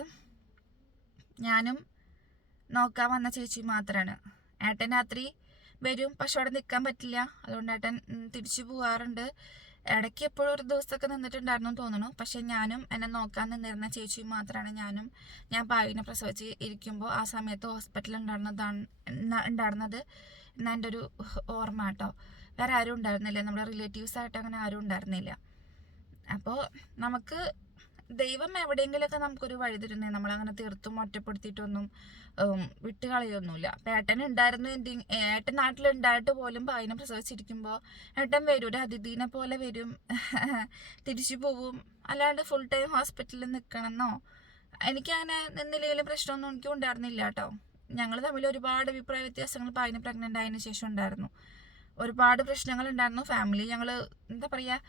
ഞാനും നോക്കാൻ വന്ന ചേച്ചി മാത്രമാണ് ഏട്ടൻ രാത്രി വരും പക്ഷെ അവിടെ നിൽക്കാൻ പറ്റില്ല. അതുകൊണ്ട് ഏട്ടൻ തിരിച്ചു പോകാറുണ്ട് ഇടയ്ക്ക് എപ്പോഴും ഒരു ദിവസമൊക്കെ നിന്നിട്ടുണ്ടായിരുന്നു തോന്നുന്നു. പക്ഷെ ഞാനും എന്നെ നോക്കാൻ നിന്നിരുന്ന ചേച്ചിയും മാത്രമാണ് ഞാനും. ഞാൻ ഭാവിനെ പ്രസവിച്ച് ഇരിക്കുമ്പോൾ ആ സമയത്ത് ഹോസ്പിറ്റലിൽ ഉണ്ടായിരുന്നതാണ് ഉണ്ട- ഉണ്ടായിരുന്നത് എന്നാ ഒരു ഓർമ്മ കേട്ടോ. വേറെ ആരും ഉണ്ടായിരുന്നില്ല. നമ്മുടെ റിലേറ്റീവ്സ് ആയിട്ട് അങ്ങനെ ആരും ഉണ്ടായിരുന്നില്ല. അപ്പോൾ നമുക്ക് ദൈവം എവിടെയെങ്കിലുമൊക്കെ നമുക്കൊരു വഴി തരുന്നേ നമ്മളങ്ങനെ തീർത്തും ഒറ്റപ്പെടുത്തിയിട്ടൊന്നും വിട്ട് കളയൊന്നുമില്ല അപ്പം ഏട്ടൻ ഉണ്ടായിരുന്നു ഏട്ടൻ നാട്ടിലുണ്ടായിട്ട് പോലും പായിനെ പ്രസവിച്ചിരിക്കുമ്പോൾ ഏട്ടൻ വരും ഒരു അതിഥീനെ പോലെ വരും. <laughs> തിരിച്ചു പോവും. അല്ലാണ്ട് ഫുൾ ടൈം ഹോസ്പിറ്റലിൽ നിൽക്കണമെന്നോ എനിക്കങ്ങനെ നിന്നില്ലെങ്കിലും പ്രശ്നമൊന്നും എനിക്ക് ഉണ്ടായിരുന്നില്ല കേട്ടോ. ഞങ്ങൾ തമ്മിൽ ഒരുപാട് അഭിപ്രായ വ്യത്യാസങ്ങൾ പായിന് പ്രഗ്നന്റ് ആയതിനു ശേഷം ഉണ്ടായിരുന്നു. ഒരുപാട് പ്രശ്നങ്ങൾ ഉണ്ടായിരുന്നു. ഫാമിലി ഞങ്ങൾ എന്താ പറയുക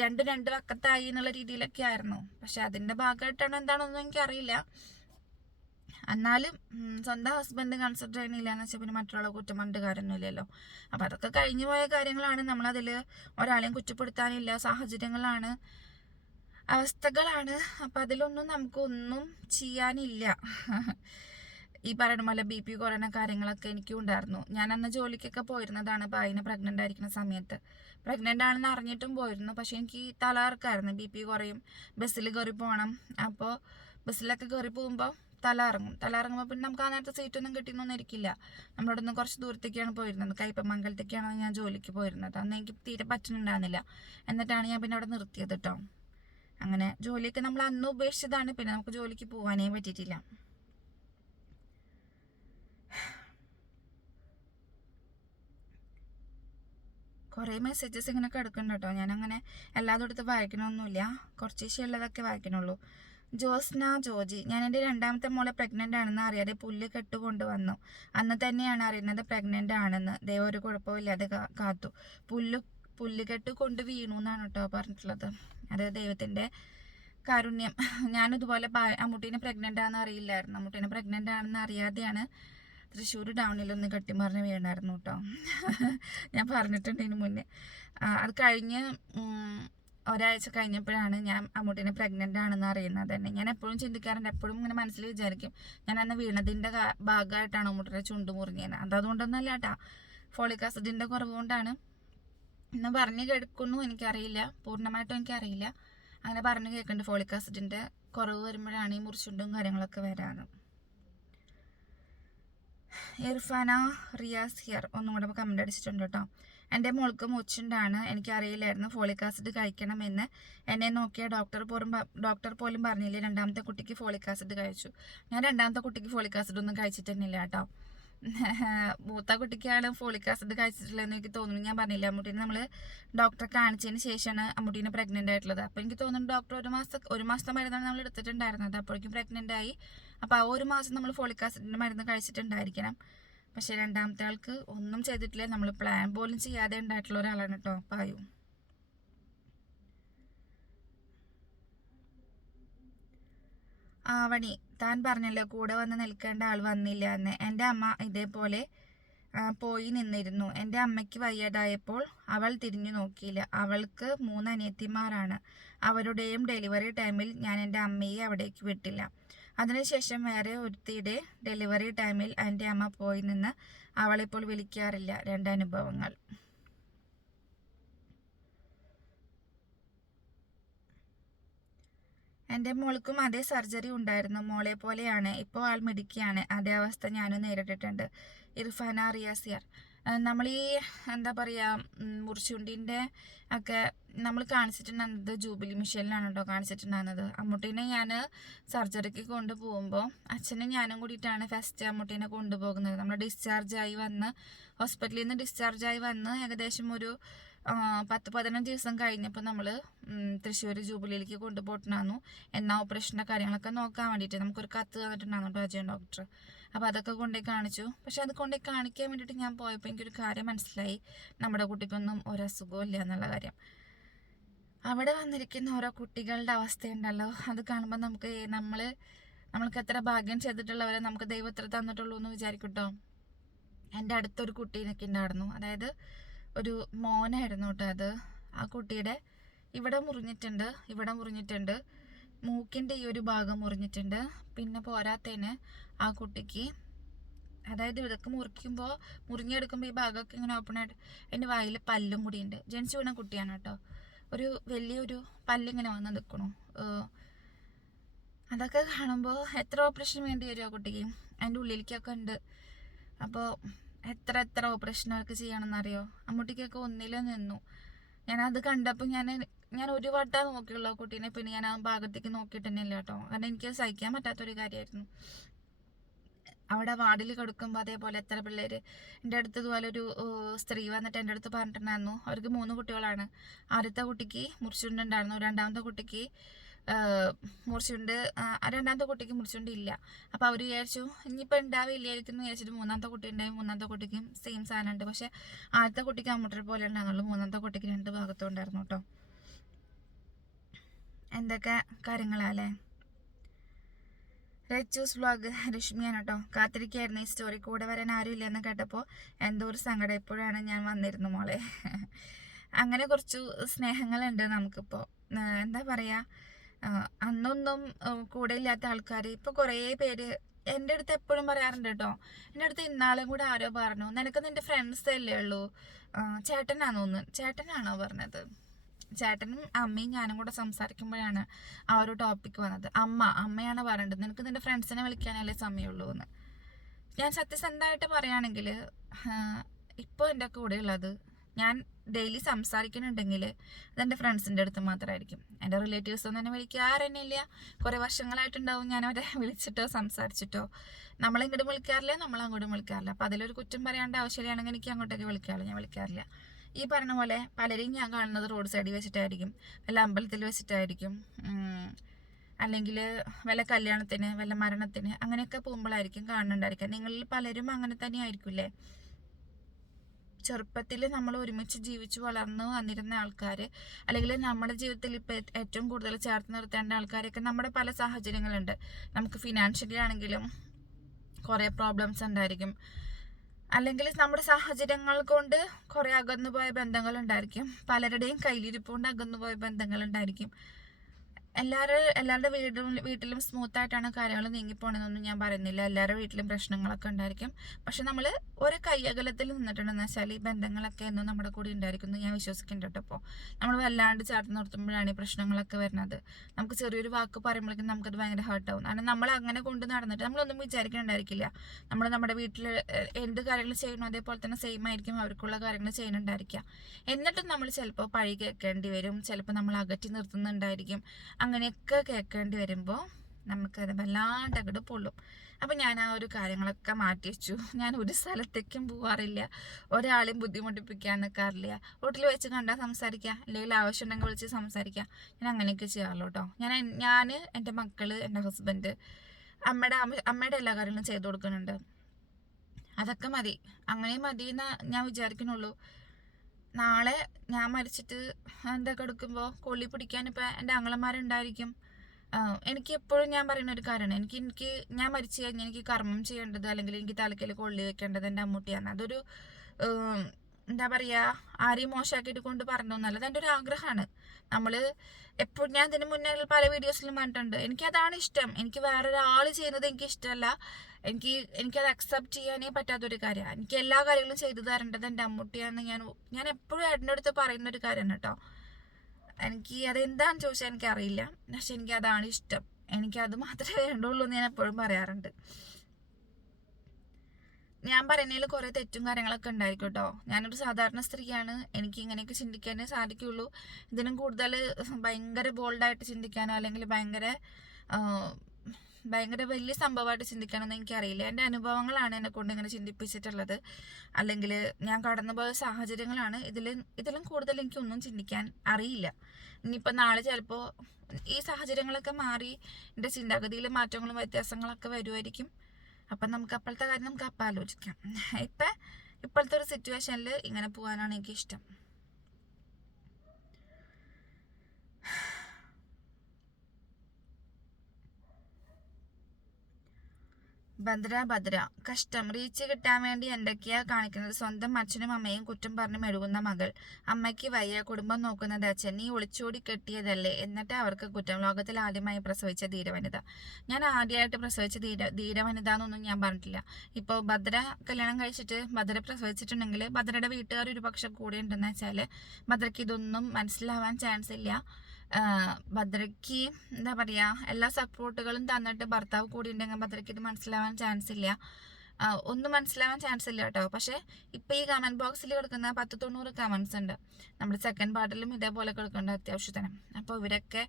രണ്ടും രണ്ട് വക്കത്തായി എന്നുള്ള രീതിയിലൊക്കെ ആയിരുന്നു. പക്ഷെ അതിന്റെ ഭാഗമായിട്ടാണോ എന്താണെന്നൊന്നും എനിക്കറിയില്ല. എന്നാലും സ്വന്തം ഹസ്ബൻഡ് കൺസിഡർ ചെയ്യുന്നില്ല എന്ന് വെച്ചാൽ പിന്നെ മറ്റുള്ള കുറ്റം കാര്യമൊന്നുമില്ലല്ലോ. അപ്പം അതൊക്കെ കഴിഞ്ഞു പോയ കാര്യങ്ങളാണ്. നമ്മളതിൽ ഒരാളെയും കുറ്റപ്പെടുത്താനില്ല. സാഹചര്യങ്ങളാണ്. അവസ്ഥകളാണ്. അപ്പം അതിലൊന്നും നമുക്കൊന്നും ചെയ്യാനില്ല. ഈ പറയുന്ന പോലെ ബി പി കുറയുന്ന കാര്യങ്ങളൊക്കെ എനിക്കും ഉണ്ടായിരുന്നു. ഞാൻ അന്ന് ജോലിക്കൊക്കെ പോയിരുന്നതാണ്. ഭായിനെ പ്രഗ്നന്റ് ആയിരിക്കുന്ന സമയത്ത്. പ്രഗ്നന്റ് ആണെന്ന് അറിഞ്ഞിട്ടും പോയിരുന്നു. പക്ഷേ എനിക്ക് തലകറക്കായിരുന്നു ബി പി കുറയും. ബസ്സിൽ കയറി പോകണം. അപ്പോൾ ബസ്സിലൊക്കെ കയറി പോകുമ്പോൾ തല ഇറങ്ങും തല ഇറങ്ങുമ്പോൾ പിന്നെ നമുക്ക് ആ നേരത്തെ സീറ്റൊന്നും കിട്ടിയെന്നൊന്നും ഇരിക്കില്ല. നമ്മളവിടെ നിന്ന് കുറച്ച് ദൂരത്തേക്കാണ് പോയിരുന്നത്. കൈപ്പമംഗലത്തേക്കാണ് ഞാൻ ജോലിക്ക് പോയിരുന്നത്. അന്ന് എനിക്ക് തീരെ പറ്റുന്നുണ്ടായിരുന്നില്ല എന്നിട്ടാണ് ഞാൻ പിന്നെ അവിടെ നിർത്തിയത് കേട്ടോ അങ്ങനെ ജോലിയൊക്കെ നമ്മൾ അന്ന് ഉപേക്ഷിച്ചതാണ്. പിന്നെ നമുക്ക് ജോലിക്ക് പോകാനേ പറ്റിയിട്ടില്ല. കുറേ മെസ്സേജസ് ഇങ്ങനെ കിടക്കുന്നുണ്ട് കേട്ടോ ഞാനങ്ങനെ എല്ലാതും എടുത്ത് വായിക്കണമൊന്നുമില്ല കുറച്ച് വിഷയമുള്ളതൊക്കെ വായിക്കണുള്ളൂ. ജോസ്ന ജോജി. ഞാൻ എന്റെ രണ്ടാമത്തെ മോളെ പ്രഗ്നന്റ് ആണെന്ന് അറിയാതെ പുല്ല് കെട്ടുകൊണ്ട് വന്നു. അന്ന് തന്നെയാണ് അറിയുന്നത് പ്രഗ്നന്റ് ആണെന്ന്. ദൈവം ഒരു കുഴപ്പമില്ലാതെ കാത്തു. പുല്ല് പുല്ല് കെട്ട് കൊണ്ട് വീണു എന്നാണ് കേട്ടോ പറഞ്ഞിട്ടുള്ളത്. അത് ദൈവത്തിന്റെ കാരുണ്യം. ഞാൻ ഇതുപോലെ അമ്മൂട്ടീനെ പ്രഗ്നന്റ് ആണെന്ന് അറിയില്ലായിരുന്നു. അമ്മൂട്ടീനെ പ്രഗ്നന്റ് ആണെന്ന് അറിയാതെയാണ് തൃശ്ശൂർ ടൗണിലൊന്ന് കെട്ടിമറിഞ്ഞ് വീണായിരുന്നു കേട്ടോ. ഞാൻ പറഞ്ഞിട്ടുണ്ട് ഇതിന് മുന്നേ. അത് കഴിഞ്ഞ് ഒരാഴ്ച കഴിഞ്ഞപ്പോഴാണ് ഞാൻ അമ്മൂട്ടിനെ പ്രഗ്നന്റ് ആണെന്ന് അറിയുന്നത്. തന്നെ ഞാൻ എപ്പോഴും ചിന്തിക്കാറുണ്ട്. എപ്പോഴും ഇങ്ങനെ മനസ്സിൽ വിചാരിക്കും. ഞാൻ അന്ന് വീണതിന്റെ ഭാഗമായിട്ടാണ് അമ്മൂട്ടിയുടെ ചുണ്ട് മുറിഞ്ഞത് അത് അതുകൊണ്ടൊന്നല്ല കേട്ടാ ഫോളിക് ആസിഡിന്റെ കുറവ് കൊണ്ടാണ് എന്ന് പറഞ്ഞു കേൾക്കുന്നു എനിക്കറിയില്ല. പൂർണമായിട്ടും എനിക്കറിയില്ല. അങ്ങനെ പറഞ്ഞു കേൾക്കുന്നുണ്ട് ഫോളിക് ആസിഡിന്റെ കുറവ് വരുമ്പോഴാണ് ഈ മുറിച്ചുണ്ടും കാര്യങ്ങളൊക്കെ വരാറ് ഇർഫാന റിയാസ് ഹിയർ. ഒന്നും കൂടെ കമന്റ് അടിച്ചിട്ടുണ്ട് കേട്ടോ എന്റെ മോൾക്ക് മുച്ചുണ്ടാണ്. എനിക്കറിയില്ലായിരുന്നു. ഫോളിക് ആസിഡ് കഴിക്കണമെന്ന്. എന്നെ നോക്കിയ ഡോക്ടർ പോലും ഡോക്ടർ പോലും പറഞ്ഞില്ലേ രണ്ടാമത്തെ കുട്ടിക്ക് ഫോളിക് ആസിഡ് കഴിച്ചു. ഞാൻ രണ്ടാമത്തെ കുട്ടിക്ക് ഫോളിക് ആസിഡ് ഒന്നും കഴിച്ചിട്ടൊന്നുമില്ല കേട്ടോ. <laughs> മൂത്ത കുട്ടിക്കാണ് ഫോളിക് ആസിഡ് കഴിച്ചിട്ടില്ലെന്ന് എനിക്ക് തോന്നുന്നു. ഞാൻ പറഞ്ഞില്ല അമ്മൂട്ടീനെ നമ്മൾ ഡോക്ടറെ കാണിച്ചതിന് ശേഷമാണ് അമ്മൂട്ടീനെ പ്രഗ്നന്റ് ആയിട്ടുള്ളത്. അപ്പോൾ എനിക്ക് തോന്നുന്നു ഡോക്ടർ ഒരു മാസം ഒരു മാസത്തെ മരുന്നാണ് നമ്മൾ എടുത്തിട്ടുണ്ടായിരുന്നത്. അപ്പോഴേക്കും പ്രഗ്നന്റ് ആയി. അപ്പോൾ ആ ഒരു മാസം നമ്മൾ ഫോളിക് ആസിഡിന്റെ മരുന്ന് കഴിച്ചിട്ടുണ്ടായിരിക്കണം. പക്ഷെ രണ്ടാമത്തെ ആൾക്ക് ഒന്നും ചെയ്തിട്ടില്ല. നമ്മൾ പ്ലാൻ പോലും ചെയ്യാതെ ഉണ്ടായിട്ടുള്ള ഒരാളാണ് കേട്ടോ പായു. ആവണി താൻ പറഞ്ഞല്ലോ കൂടെ വന്ന് നിൽക്കേണ്ട ആൾ വന്നില്ല എന്ന്. എന്റെ അമ്മ ഇതേപോലെ പോയി നിന്നിരുന്നു. എന്റെ അമ്മയ്ക്ക് വയ്യാതായപ്പോൾ അവൾ തിരിഞ്ഞു നോക്കിയില്ല. അവൾക്ക് മൂന്ന് അനിയത്തിമാരാണ് അവരുടെയും ഡെലിവറി ടൈമിൽ ഞാൻ എന്റെ അമ്മയെ അവിടേക്ക് വിട്ടില്ല. അതിനുശേഷം വേറെ ഒരുത്തിയുടെ ഡെലിവറി ടൈമിൽ എന്റെ അമ്മ പോയി നിന്ന് അവളിപ്പോൾ വിളിക്കാറില്ല. രണ്ട് അനുഭവങ്ങൾ. എന്റെ മോൾക്കും അതേ സർജറി ഉണ്ടായിരുന്നു. മോളെ പോലെയാണ്. ഇപ്പോൾ ആൾ മിടുക്കിയാണ്. അതേ അവസ്ഥ ഞാനും നേരിട്ടിട്ടുണ്ട്. ഇർഫാന റിയാസിയർ. നമ്മൾ ഈ എന്താ പറയുക മുറിച്ചുണ്ടിന്റെ ഒക്കെ നമ്മൾ കാണിച്ചിട്ടുണ്ടായിരുന്നത് ജൂബിലി മിഷനിലാണ് കേട്ടോ കാണിച്ചിട്ടുണ്ടായിരുന്നത്. അമ്മൂട്ടീനെ ഞാൻ സർജറിക്ക് കൊണ്ടുപോകുമ്പോൾ അച്ഛനും ഞാനും കൂടിയിട്ടാണ് ഫസ്റ്റ് അമ്മൂട്ടീനെ കൊണ്ടുപോകുന്നത്. നമ്മൾ ഡിസ്ചാർജ് ആയി വന്ന് ഹോസ്പിറ്റലിൽ നിന്ന് ഡിസ്ചാർജ് ആയി വന്ന് ഏകദേശം ഒരു പത്ത് പതിനഞ്ച് ദിവസം കഴിഞ്ഞപ്പോൾ നമ്മൾ തൃശ്ശൂർ ജൂബിലിയിലേക്ക് കൊണ്ടുപോയിട്ടുണ്ടായിരുന്നു. എന്നാ ഓപ്പറേഷന്റെ കാര്യങ്ങളൊക്കെ നോക്കാൻ വേണ്ടിയിട്ട്. നമുക്കൊരു കത്ത് തന്നിട്ടുണ്ടായിരുന്നു അജയൻ ഡോക്ടർ അപ്പോൾ അതൊക്കെ കൊണ്ടുപോയി കാണിച്ചു. പക്ഷെ അത് കൊണ്ടുപോയി കാണിക്കാൻ വേണ്ടിയിട്ട് ഞാൻ പോയപ്പോൾ എനിക്കൊരു കാര്യം മനസ്സിലായി. നമ്മുടെ കുട്ടിക്കൊന്നും ഒരസുഖവും ഇല്ല എന്നുള്ള കാര്യം. അവിടെ വന്നിരിക്കുന്ന ഓരോ കുട്ടികളുടെ അവസ്ഥയുണ്ടല്ലോ. അത് കാണുമ്പോൾ നമുക്ക് നമ്മൾ നമ്മൾക്ക് എത്ര ഭാഗ്യം ചെയ്തിട്ടുള്ളവരെ നമുക്ക് ദൈവം എത്ര തന്നിട്ടുള്ളൂ എന്ന് വിചാരിക്കട്ടോ കേട്ടോ എന്റെ അടുത്തൊരു കുട്ടീനൊക്കെ ഉണ്ടായിരുന്നു. അതായത് ഒരു മോനായിരുന്നു കേട്ടോ അത്. ആ കുട്ടിയുടെ ഇവിടെ മുറിഞ്ഞിട്ടുണ്ട് ഇവിടെ മുറിഞ്ഞിട്ടുണ്ട്. മൂക്കിന്റെ ഈ ഒരു ഭാഗം മുറിഞ്ഞിട്ടുണ്ട്. പിന്നെ പോരാത്തതിന് ആ കുട്ടിക്ക് അതായത് ഇതൊക്കെ മുറിക്കുമ്പോൾ മുറിഞ്ഞെടുക്കുമ്പോൾ ഈ ഭാഗമൊക്കെ ഇങ്ങനെ ഓപ്പൺ ആയിട്ട് എന്റെ വായിൽ പല്ലും കൂടി ഉണ്ട്. ജനിച്ചു വീണ കുട്ടിയാണ് കേട്ടോ ഒരു വലിയൊരു പല്ലിങ്ങനെ വന്ന് നിൽക്കണു. അതൊക്കെ കാണുമ്പോൾ എത്ര ഓപ്പറേഷൻ വേണ്ടി വരും ആ കുട്ടിക്ക്? അതിന്റെ ഉള്ളിലേക്കൊക്കെ ഉണ്ട്. അപ്പോൾ എത്ര എത്ര ഓപ്പറേഷനൊക്കെ ചെയ്യണമെന്നറിയോ? അമ്മൂട്ടിക്കൊക്കെ ഒന്നിലും നിന്നു. ഞാൻ അത് കണ്ടപ്പോൾ ഞാൻ ഞാൻ ഒരു വട്ടം നോക്കിയുള്ള കുട്ടീനെ. പിന്നെ ഞാൻ ആ ഭാഗത്തേക്ക് നോക്കിയിട്ട് തന്നെ കേട്ടോ. കാരണം എനിക്ക് സഹിക്കാൻ പറ്റാത്തൊരു കാര്യമായിരുന്നു. അവിടെ വാർഡിൽ കൊടുക്കുമ്പോൾ അതേപോലെ എത്ര പിള്ളേർ എന്റെ അടുത്ത് ഇതുപോലെ ഒരു സ്ത്രീ വന്നിട്ട് എന്റെ അടുത്ത് പറഞ്ഞിട്ടുണ്ടായിരുന്നു. അവർക്ക് മൂന്ന് കുട്ടികളാണ്. ആദ്യത്തെ കുട്ടിക്ക് മുറിച്ചിട്ടുണ്ടായിരുന്നു രണ്ടാമത്തെ കുട്ടിക്ക് മുറിച്ചുകൊണ്ട് രണ്ടാമത്തെ കുട്ടിക്ക് മുറിച്ചുകൊണ്ട് ഇല്ല. അപ്പോൾ അവർ വിചാരിച്ചു ഇനിയിപ്പോൾ ഉണ്ടാവില്ലായിരിക്കും എന്ന് വിചാരിച്ചിട്ട് മൂന്നാമത്തെ കുട്ടി ഉണ്ടായി മൂന്നാമത്തെ കുട്ടിക്കും സെയിം സാധനം ഉണ്ട് പക്ഷേ ആദ്യത്തെ കുട്ടിക്ക് അമ്മൂട്ടർ പോലെ ഉണ്ടാകുള്ളൂ മൂന്നാമത്തെ കുട്ടിക്ക് രണ്ട് ഭാഗത്തും ഉണ്ടായിരുന്നു കേട്ടോ എന്തൊക്കെ കാര്യങ്ങളാല്ലേ? ജ്യൂസ് വ്ളോഗ് രശ്മിയാണ് കേട്ടോ കാത്തിരിക്കായിരുന്നു. ഈ സ്റ്റോറി കൂടെ വരാൻ ആരും ഇല്ലെന്ന് കേട്ടപ്പോൾ എന്തോ ഒരു സങ്കടം എപ്പോഴാണ് ഞാൻ വന്നിരുന്നു മോളെ. <laughs> അങ്ങനെ കുറച്ച് സ്നേഹങ്ങളുണ്ട് നമുക്കിപ്പോൾ എന്താ പറയുക അന്നൊന്നും കൂടെ ഇല്ലാത്ത ആൾക്കാർ ഇപ്പോൾ കുറേ പേര് എന്റെ അടുത്ത് എപ്പോഴും പറയാറുണ്ട് കേട്ടോ എന്റെ അടുത്ത് ഇന്നാളും കൂടെ ആരോ പറഞ്ഞു. നിനക്ക് നിന്റെ ഫ്രണ്ട്സ് അല്ലേ ഉള്ളൂ? ചേട്ടനാണോ ഒന്ന് ചേട്ടനാണോ പറഞ്ഞത്? ചേട്ടനും അമ്മയും ഞാനും കൂടെ സംസാരിക്കുമ്പോഴാണ് ആ ഒരു ടോപ്പിക് വന്നത്. അമ്മ അമ്മയാണ് പറയേണ്ടത് നിനക്ക് നിന്റെ ഫ്രണ്ട്സിനെ വിളിക്കാനല്ലേ സമയമുള്ളൂ എന്ന് ഞാൻ സത്യസന്ധമായിട്ട് പറയുകയാണെങ്കിൽ ഇപ്പോൾ എന്റെ കൂടെ ഉള്ളത് ഞാൻ ഡെയിലി സംസാരിക്കുന്നുണ്ടെങ്കിൽ അതെന്റെ ഫ്രണ്ട്സിന്റെ അടുത്ത് മാത്രമായിരിക്കും എന്റെ റിലേറ്റീവ്സ് ഒന്നും എന്നെ വിളിക്കാറന്നെ ഇല്ല കുറേ വർഷങ്ങളായിട്ടുണ്ടാവും ഞാൻ അവരെ <laughs> വിളിച്ചിട്ടോ സംസാരിച്ചിട്ടോ. നമ്മളിങ്ങോട്ട് വിളിക്കാറില്ല നമ്മൾ അങ്ങോട്ടും വിളിക്കാറില്ല. അപ്പോൾ അതിലൊരു കുറ്റം പറയാണ്ട് ആവശ്യമില്ലാണെങ്കിൽ എനിക്ക് അങ്ങോട്ടേക്ക് വിളിക്കാറില്ല ഞാൻ വിളിക്കാറില്ല. ഈ പറഞ്ഞ പോലെ പലരെയും ഞാൻ കാണുന്നത് റോഡ് സൈഡിൽ വെച്ചിട്ടായിരിക്കും. വല്ല അമ്പലത്തിൽ വെച്ചിട്ടായിരിക്കും. അല്ലെങ്കിൽ വല്ല കല്യാണത്തിന് വല്ല മരണത്തിന് അങ്ങനെയൊക്കെ പോകുമ്പോഴായിരിക്കും കാണുന്നുണ്ടായിരിക്കുക. നിങ്ങളിൽ പലരും അങ്ങനെ തന്നെ ആയിരിക്കില്ലേ ചെറുപ്പത്തിൽ നമ്മൾ ഒരുമിച്ച് ജീവിച്ച് വളർന്നു വന്നിരുന്ന ആൾക്കാർ അല്ലെങ്കിൽ നമ്മുടെ ജീവിതത്തിൽ ഇപ്പോൾ ഏറ്റവും കൂടുതൽ ചേർത്ത് നിർത്തേണ്ട ആൾക്കാരൊക്കെ നമ്മുടെ പല സാഹചര്യങ്ങളുണ്ട്. നമുക്ക് ഫിനാൻഷ്യലി ആണെങ്കിലും കുറേ പ്രോബ്ലംസ് ഉണ്ടായിരിക്കും. അല്ലെങ്കിൽ നമ്മുടെ സാഹചര്യങ്ങൾ കൊണ്ട് കുറേ അകന്നുപോയ ബന്ധങ്ങളുണ്ടായിരിക്കും. പലരുടെയും കയ്യിലിരിപ്പുകൊണ്ട് അകന്നുപോയ ബന്ധങ്ങൾ ഉണ്ടായിരിക്കും എല്ലാവരും എല്ലാവരുടെ വീടും വീട്ടിലും സ്മൂത്ത് ആയിട്ടാണ് കാര്യങ്ങൾ നീങ്ങിപ്പോണെന്നൊന്നും ഞാൻ പറയുന്നില്ല. എല്ലാവരുടെ വീട്ടിലും പ്രശ്നങ്ങളൊക്കെ ഉണ്ടായിരിക്കും. പക്ഷെ നമ്മൾ ഒരു കയ്യകലത്തിൽ നിന്നിട്ടുണ്ടെന്ന് വെച്ചാൽ ഈ ബന്ധങ്ങളൊക്കെ എന്നും നമ്മുടെ കൂടി ഉണ്ടായിരിക്കും ഞാൻ വിശ്വസിക്കുന്നുണ്ട് അപ്പോൾ നമ്മൾ വല്ലാണ്ട് ചേർത്ത് നിർത്തുമ്പോഴാണ് ഈ പ്രശ്നങ്ങളൊക്കെ വരുന്നത്. നമുക്ക് ചെറിയൊരു വാക്ക് പറയുമ്പോഴേക്കും നമുക്കത് ഭയങ്കര ഹേർട്ടാവും കാരണം നമ്മൾ അങ്ങനെ കൊണ്ട് നടന്നിട്ട് നമ്മളൊന്നും വിചാരിക്കുന്നുണ്ടായിരിക്കില്ല നമ്മൾ നമ്മുടെ വീട്ടിൽ എന്ത് കാര്യങ്ങൾ ചെയ്യണോ അതേപോലെ തന്നെ സെയിം ആയിരിക്കും അവർക്കുള്ള കാര്യങ്ങൾ ചെയ്യുന്നുണ്ടായിരിക്കുക. എന്നിട്ടും നമ്മൾ ചിലപ്പോൾ പഴി കേൾക്കേണ്ടി വരും. ചിലപ്പോൾ നമ്മൾ അകറ്റി നിർത്തുന്നുണ്ടായിരിക്കും. അങ്ങനെയൊക്കെ കേൾക്കേണ്ടി വരുമ്പോൾ നമുക്കത് വല്ലാണ്ട് അങ്ങോട്ട് പൊള്ളും. അപ്പം ഞാൻ ആ ഒരു കാര്യങ്ങളൊക്കെ മാറ്റി വെച്ചു. ഞാൻ ഒരു സ്ഥലത്തേക്കും പോകാറില്ല ഒരാളെയും ബുദ്ധിമുട്ടിപ്പിക്കാൻ നിൽക്കാറില്ല വീട്ടിൽ വെച്ച് കണ്ടാൽ സംസാരിക്കാം. അല്ലെങ്കിൽ ആവശ്യമുണ്ടെങ്കിൽ വിളിച്ച് സംസാരിക്കാം. ഞാൻ അങ്ങനെയൊക്കെ ചെയ്യാറുള്ളൂ കേട്ടോ ഞാൻ ഞാൻ എന്റെ മക്കൾ എന്റെ ഹസ്ബൻഡ് അമ്മയുടെ അമ്മയുടെ എല്ലാ കാര്യങ്ങളും ചെയ്തു കൊടുക്കുന്നുണ്ട്. അതൊക്കെ മതി. അങ്ങനെ മതി ഞാൻ വിചാരിക്കുന്നുള്ളൂ. നാളെ ഞാൻ മരിച്ചിട്ട് എന്തൊക്കെ എടുക്കുമ്പോൾ കൊള്ളി പിടിക്കാൻ ഇപ്പം എന്റെ അങ്ങളന്മാരുണ്ടായിരിക്കും. എനിക്ക് എപ്പോഴും ഞാൻ പറയുന്ന ഒരു കാര്യമാണ്. എനിക്ക് എനിക്ക് ഞാൻ മരിച്ചു കഴിഞ്ഞാൽ എനിക്ക് കർമ്മം ചെയ്യേണ്ടത് അല്ലെങ്കിൽ എനിക്ക് തലക്കൽ കൊള്ളി വെക്കേണ്ടത് എന്റെ അമ്മൂട്ടിയാണ്. അതൊരു എന്താ പറയുക ആരെയും മോശമാക്കിയിട്ട് കൊണ്ട് പറഞ്ഞൊന്നല്ല അതെന്റെ ഒരു ആഗ്രഹമാണ്. നമ്മൾ എപ്പോഴും ഞാൻ ഇതിന് മുന്നേ പല വീഡിയോസിലും പറഞ്ഞിട്ടുണ്ട്. എനിക്കതാണ് ഇഷ്ടം. എനിക്ക് വേറൊരാൾ ചെയ്യുന്നത് എനിക്ക് ഇഷ്ടമല്ല. എനിക്ക് എനിക്കത് അക്സെപ്റ്റ് ചെയ്യാനേ പറ്റാത്തൊരു കാര്യമാണ്. എനിക്ക് എല്ലാ കാര്യങ്ങളും ചെയ്തു തരേണ്ടത് എന്റെ അമ്മൂട്ടിയാണെന്ന് ഞാൻ ഞാൻ എപ്പോഴും ഏട്ടന്റെ അടുത്ത് പറയുന്ന ഒരു കാര്യമാണ് കേട്ടോ. എനിക്ക് അതെന്താണെന്ന് ചോദിച്ചാൽ എനിക്കറിയില്ല. പക്ഷെ എനിക്ക് അതാണ് ഇഷ്ടം. എനിക്ക് അത് മാത്രമേ വേണ്ടുള്ളൂ എന്ന് ഞാൻ എപ്പോഴും പറയാറുണ്ട്. ഞാൻ പറയുന്നതിൽ കുറേ തെറ്റും കാര്യങ്ങളൊക്കെ ഉണ്ടായിരിക്കും കേട്ടോ. ഞാനൊരു സാധാരണ സ്ത്രീയാണ്. എനിക്ക് ഇങ്ങനെയൊക്കെ ചിന്തിക്കാനേ സാധിക്കുള്ളൂ ഇതിനും കൂടുതൽ ഭയങ്കര ബോൾഡായിട്ട് ചിന്തിക്കാനോ അല്ലെങ്കിൽ ഭയങ്കര ഭയങ്കര വലിയ സംഭവമായിട്ട് ചിന്തിക്കാനൊന്നും എനിക്കറിയില്ല. എന്റെ അനുഭവങ്ങളാണ് എന്നെ കൊണ്ട് ഇങ്ങനെ ചിന്തിപ്പിച്ചിട്ടുള്ളത്. അല്ലെങ്കിൽ ഞാൻ കടന്നുപോയ സാഹചര്യങ്ങളാണ് ഇതിൽ ഇതിലും കൂടുതൽ എനിക്കൊന്നും ചിന്തിക്കാൻ അറിയില്ല. ഇനിയിപ്പോൾ നാളെ ചിലപ്പോൾ ഈ സാഹചര്യങ്ങളൊക്കെ മാറി എന്റെ ചിന്താഗതിയിൽ മാറ്റങ്ങളും വ്യത്യാസങ്ങളൊക്കെ വരുമായിരിക്കും. അപ്പം നമുക്ക് അപ്പോഴത്തെ കാര്യം നമുക്ക് അപ്പം ആലോചിക്കാം. ഇപ്പം ഇപ്പോഴത്തെ ഒരു സിറ്റുവേഷനിൽ ഇങ്ങനെ പോകാനാണ് എനിക്ക് ഭദ്ര ഭദ്ര. കഷ്ടം. റീച്ച് കിട്ടാൻ വേണ്ടി എന്തൊക്കെയാ കാണിക്കുന്നത്? സ്വന്തം അച്ഛനും അമ്മയും കുറ്റം പറഞ്ഞ് മെഴുകുന്ന മകൾ. അമ്മയ്ക്ക് വയ്യ. കുടുംബം നോക്കുന്നത് അച്ഛൻ. നീ ഒളിച്ചോടി കെട്ടിയതല്ലേ? എന്നിട്ട് അവർക്ക് കുറ്റം. ലോകത്തിൽ ആദ്യമായി പ്രസവിച്ച ധീരവനിത. ഞാൻ ആദ്യമായിട്ട് പ്രസവിച്ച ധീര ധീരവനിത എന്നൊന്നും ഞാൻ പറഞ്ഞിട്ടില്ല. ഇപ്പോൾ ഭദ്ര കല്യാണം കഴിച്ചിട്ട് ഭദ്ര പ്രസവിച്ചിട്ടുണ്ടെങ്കിൽ ഭദ്രയുടെ വീട്ടുകാർ ഒരു പക്ഷെ കൂടെ ഉണ്ടെന്ന് വെച്ചാൽ ഭദ്രയ്ക്ക് ഇതൊന്നും മനസ്സിലാവാൻ ചാൻസ് ഇല്ല. ഭദ്രയ്ക്ക് എന്താ പറയുക എല്ലാ സപ്പോർട്ടുകളും തന്നിട്ട് ഭർത്താവ് കൂടി ഉണ്ടെങ്കിൽ ഭദ്രയ്ക്ക് ഇത് മനസ്സിലാവാൻ ചാൻസ് ഇല്ല. ഒന്നും മനസ്സിലാവാൻ ചാൻസ് ഇല്ല കേട്ടോ. പക്ഷേ ഇപ്പം ഈ കമന്റ് ബോക്സിൽ കൊടുക്കുന്ന പത്ത് തൊണ്ണൂറ് കമൻസ് ഉണ്ട്. നമ്മുടെ സെക്കൻഡ് പാർട്ടിലും ഇതേപോലെ കിടക്കേണ്ട അത്യാവശ്യത്തിന്. അപ്പോൾ ഇവരൊക്കെ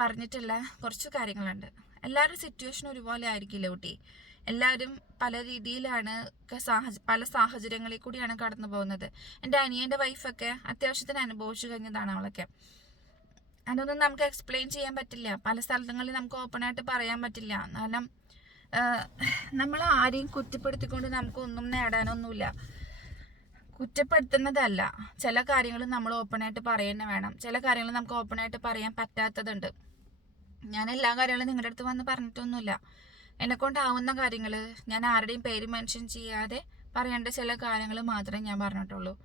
പറഞ്ഞിട്ടുള്ള കുറച്ച് കാര്യങ്ങളുണ്ട്. എല്ലാവരും സിറ്റുവേഷൻ ഒരുപോലെ ആയിരിക്കില്ല കുട്ടി? എല്ലാവരും പല രീതിയിലാണ് സാഹച പല സാഹചര്യങ്ങളിൽ കൂടിയാണ് കടന്നു പോകുന്നത് എന്റെ അനിയന്റെ വൈഫൊക്കെ അത്യാവശ്യത്തിന് അനുഭവിച്ചു കഴിഞ്ഞതാണ് അവളൊക്കെ. അതൊന്നും നമുക്ക് എക്സ്പ്ലെയിൻ ചെയ്യാൻ പറ്റില്ല. പല സ്ഥലങ്ങളിൽ നമുക്ക് ഓപ്പൺ ആയിട്ട് പറയാൻ പറ്റില്ല. കാരണം നമ്മൾ ആരെയും കുറ്റപ്പെടുത്തിക്കൊണ്ട് നമുക്കൊന്നും നേടാനൊന്നുമില്ല. കുറ്റപ്പെടുത്തുന്നതല്ല. ചില കാര്യങ്ങൾ നമ്മൾ ഓപ്പണായിട്ട് പറയുന്നത് വേണം. ചില കാര്യങ്ങൾ നമുക്ക് ഓപ്പണായിട്ട് പറയാൻ പറ്റാത്തതുണ്ട്. ഞാൻ എല്ലാ കാര്യങ്ങളും നിങ്ങളുടെ അടുത്ത് വന്ന് പറഞ്ഞിട്ടൊന്നുമില്ല. എന്നെ കൊണ്ടാവുന്ന കാര്യങ്ങൾ ഞാൻ ആരുടെയും പേര് മെൻഷൻ ചെയ്യാതെ പറയേണ്ട ചില കാര്യങ്ങൾ മാത്രമേ ഞാൻ പറഞ്ഞിട്ടുള്ളൂ.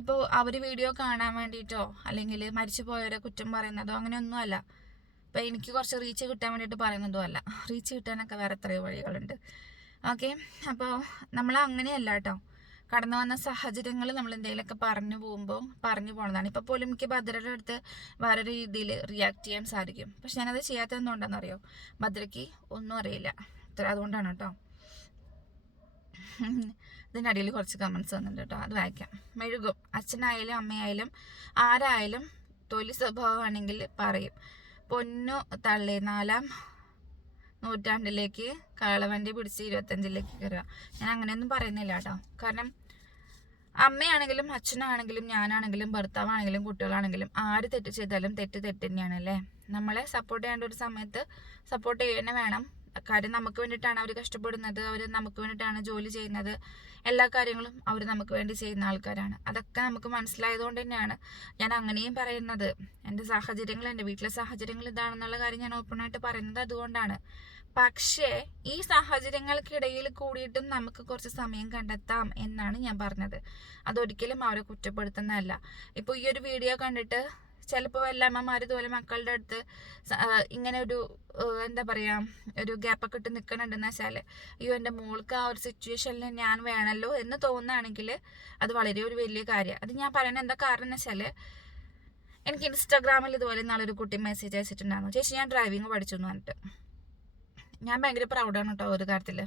ഇപ്പോൾ അവർ വീഡിയോ കാണാൻ വേണ്ടിയിട്ടോ അല്ലെങ്കിൽ മരിച്ചു പോയവരെ കുറ്റം പറയുന്നതോ അങ്ങനെയൊന്നുമല്ല. ഇപ്പോൾ എനിക്ക് കുറച്ച് റീച്ച് കിട്ടാൻ വേണ്ടിയിട്ട് പറയുന്നതും അല്ല റീച്ച് കിട്ടാനൊക്കെ വേറെ എത്രയോ വഴികളുണ്ട്. ഓക്കെ അപ്പോൾ നമ്മൾ അങ്ങനെയല്ല കേട്ടോ. കടന്നു വന്ന സാഹചര്യങ്ങൾ നമ്മൾ എന്തെങ്കിലുമൊക്കെ പറഞ്ഞു പോകുമ്പോൾ പറഞ്ഞു പോണതാണ്. ഇപ്പോൾ പോലും എനിക്ക് ഭദ്രയുടെ അടുത്ത് വേറെ രീതിയിൽ റിയാക്ട് ചെയ്യാൻ സാധിക്കും. പക്ഷെ ഞാനത് ചെയ്യാത്തത് എന്തുകൊണ്ടാണെന്ന് അറിയോ ഭദ്രയ്ക്ക് ഒന്നും അറിയില്ല. അതുകൊണ്ടാണ് കേട്ടോ. ഇതിന്റെ അടിയിൽ കുറച്ച് കമൻസ് വന്നിട്ടുണ്ട് കേട്ടോ. അത് വായിക്കാം. മെഴുകും. അച്ഛനായാലും അമ്മയായാലും ആരായാലും തൊലി സ്വഭാവമാണെങ്കിൽ പറയും. പൊന്നു തള്ളി നാലാം നൂറ്റാണ്ടിലേക്ക് കാളവണ്ടി പിടിച്ച് ഇരുപത്തഞ്ചിലേക്ക് കയറുക. ഞാൻ അങ്ങനെയൊന്നും പറയുന്നില്ല കേട്ടോ. കാരണം അമ്മയാണെങ്കിലും അച്ഛനാണെങ്കിലും ഞാനാണെങ്കിലും ഭർത്താവാണെങ്കിലും കുട്ടികളാണെങ്കിലും ആര് തെറ്റ് ചെയ്താലും തെറ്റ് തെറ്റ് തന്നെയാണ് അല്ലേ? നമ്മളെ സപ്പോർട്ട് ചെയ്യേണ്ട ഒരു സമയത്ത് സപ്പോർട്ട് ചെയ്യുന്ന വേണം. കാര്യം നമുക്ക് വേണ്ടിയിട്ടാണ് അവർ കഷ്ടപ്പെടുന്നത് അവർ നമുക്ക് വേണ്ടിയിട്ടാണ് ജോലി ചെയ്യുന്നത്. എല്ലാ കാര്യങ്ങളും അവർ നമുക്ക് വേണ്ടി ചെയ്യുന്ന ആൾക്കാരാണ്. അതൊക്കെ നമുക്ക് മനസ്സിലായതുകൊണ്ട് തന്നെയാണ് ഞാൻ അങ്ങനെയും പറയുന്നത്. എന്റെ സാഹചര്യങ്ങൾ എന്റെ വീട്ടിലെ സാഹചര്യങ്ങൾ ഇതാണെന്നുള്ള കാര്യം ഞാൻ ഓപ്പണായിട്ട് പറയുന്നത് അതുകൊണ്ടാണ്. പക്ഷേ ഈ സാഹചര്യങ്ങൾക്കിടയിൽ കൂടിയിട്ടും നമുക്ക് കുറച്ച് സമയം കണ്ടെത്താം എന്നാണ് ഞാൻ പറഞ്ഞത്. അതൊരിക്കലും അവരെ കുറ്റപ്പെടുത്തുന്നതല്ല. ഇപ്പോൾ ഈ ഒരു വീഡിയോ കണ്ടിട്ട് ചിലപ്പോൾ വല്ലമ്മമാർ ഇതുപോലെ മക്കളുടെ അടുത്ത് ഇങ്ങനെ ഒരു എന്താ പറയുക ഒരു ഗ്യാപ്പൊക്കെ ഇട്ട് നിൽക്കണുണ്ടെന്ന് വെച്ചാൽ അയ്യോ എന്റെ മോൾക്ക് ആ ഒരു സിറ്റുവേഷനിൽ ഞാൻ വേണമല്ലോ എന്ന് തോന്നുകയാണെങ്കിൽ അത് വളരെ ഒരു വലിയ കാര്യമാണ് അത് ഞാൻ പറയുന്നത് എന്താ കാരണം എന്ന് വെച്ചാൽ എനിക്ക് ഇൻസ്റ്റാഗ്രാമിൽ ഇതുപോലെ നാളൊരു കുട്ടി മെസ്സേജ് അയച്ചിട്ടുണ്ടായിരുന്നു. ചേച്ചി ഞാൻ ഡ്രൈവിംഗ് പഠിച്ചു എന്ന് പറഞ്ഞിട്ട്. ഞാൻ ഭയങ്കര പ്രൗഡാണ് കേട്ടോ ഒരു കാര്യത്തിൽ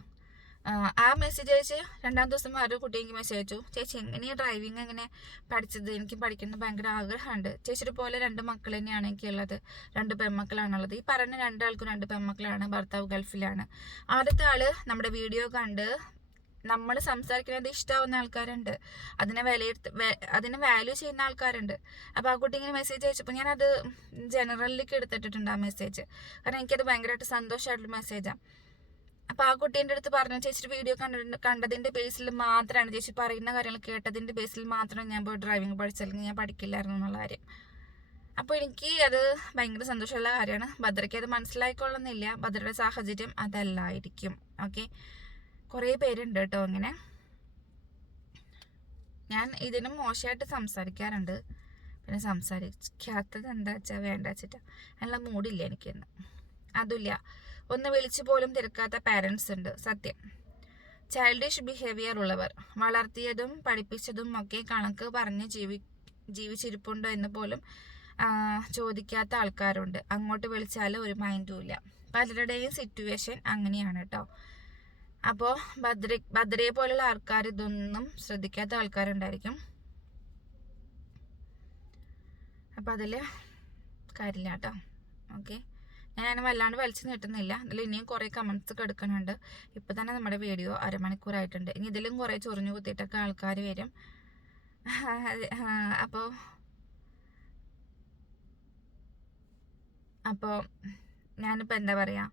ആ മെസ്സേജ് അയച്ച് രണ്ടാം ദിവസം വേറൊരു കുട്ടി എനിക്ക് മെസ്സേജ് അയച്ചു. ചേച്ചി എങ്ങനെയാണ് ഡ്രൈവിംഗ് എങ്ങനെ പഠിച്ചത്? എനിക്ക് പഠിക്കുന്നത് ഭയങ്കര ആഗ്രഹമുണ്ട്. ചേച്ചിയുടെ പോലെ രണ്ട് മക്കൾ തന്നെയാണ് എനിക്കുള്ളത് രണ്ട് പെൺമക്കളാണുള്ളത്. ഈ പറഞ്ഞ രണ്ടാൾക്കും രണ്ട് പെൺമക്കളാണ്. ഭർത്താവ് ഗൾഫിലാണ്. ആദ്യത്തെ ആൾ നമ്മുടെ വീഡിയോ കണ്ട് നമ്മൾ സംസാരിക്കുന്നത് ഇഷ്ടമാവുന്ന ആൾക്കാരുണ്ട്. അതിനെ വിലയിരുത്ത അതിനെ വാല്യൂ ചെയ്യുന്ന ആൾക്കാരുണ്ട്. അപ്പോൾ ആ കുട്ടി ഇങ്ങനെ മെസ്സേജ് അയച്ചപ്പോൾ ഞാനത് ജനറലിലേക്ക് എടുത്തിട്ടിട്ടുണ്ട് ആ മെസ്സേജ് കാരണം എനിക്കത് ഭയങ്കരമായിട്ട് സന്തോഷമായിട്ടുള്ള മെസ്സേജാണ് അപ്പോൾ ആ കുട്ടീന്റെ അടുത്ത് പറഞ്ഞു ചേച്ചി വീഡിയോ കണ്ട കണ്ടതിന്റെ ബേസിൽ മാത്രമാണ് ചേച്ചി പറയുന്ന കാര്യങ്ങൾ കേട്ടതിന്റെ ബേസിൽ മാത്രമാണ് ഞാൻ പോയി ഡ്രൈവിംഗ് പഠിച്ചല്ലെങ്കിൽ ഞാൻ പഠിക്കില്ലായിരുന്നു എന്നുള്ള കാര്യം. അപ്പോൾ എനിക്ക് അത് ഭയങ്കര സന്തോഷമുള്ള കാര്യമാണ്. ഭദ്രയ്ക്ക് അത് മനസ്സിലായിക്കൊള്ളുന്നില്ല. ഭദ്രയുടെ സാഹചര്യം അതല്ലായിരിക്കും. ഓക്കെ കുറേ പേരുണ്ട് കേട്ടോ അങ്ങനെ. ഞാൻ ഇതിനും മോശമായിട്ട് സംസാരിക്കാറുണ്ട്. പിന്നെ സംസാരിക്കാത്തത് എന്താ വെച്ചാൽ വേണ്ട വെച്ചിട്ട് നല്ല മൂടില്ല എനിക്കിന്ന്. അതുമില്ല ഒന്ന് വിളിച്ചു പോലും തിരക്കാത്ത പാരൻസ് ഉണ്ട്. സത്യം. ചൈൽഡിഷ് ബിഹേവിയർ ഉള്ളവർ. വളർത്തിയതും പഠിപ്പിച്ചതും ഒക്കെ കണക്ക് പറഞ്ഞ് ജീവി ജീവിച്ചിരിപ്പുണ്ടോ എന്ന് പോലും ചോദിക്കാത്ത ആൾക്കാരുണ്ട്. അങ്ങോട്ട് വിളിച്ചാൽ ഒരു മൈൻഡും ഇല്ല. പലരുടെയും സിറ്റുവേഷൻ അങ്ങനെയാണ് കേട്ടോ അപ്പോൾ ഭദ്ര ഭദ്രയെ പോലുള്ള ആൾക്കാർ ഇതൊന്നും ശ്രദ്ധിക്കാത്ത ആൾക്കാരുണ്ടായിരിക്കും. അപ്പം അതിൽ കാര്യമില്ല കേട്ടോ ഓക്കെ. ഞാൻ വല്ലാണ്ട് വലിച്ചു നീട്ടുന്നില്ല. അതിൽ ഇനിയും കുറേ കമൻസ് ഒക്കെ എടുക്കുന്നുണ്ട് ഇപ്പം തന്നെ നമ്മുടെ വീഡിയോ അരമണിക്കൂറായിട്ടുണ്ട്. ഇനി ഇതിലും കുറേ ചൊറിഞ്ഞു കുത്തിയിട്ടൊക്കെ ആൾക്കാർ വരും. <laughs> അപ്പോൾ അപ്പോൾ ഞാനിപ്പോൾ എന്താ പറയുക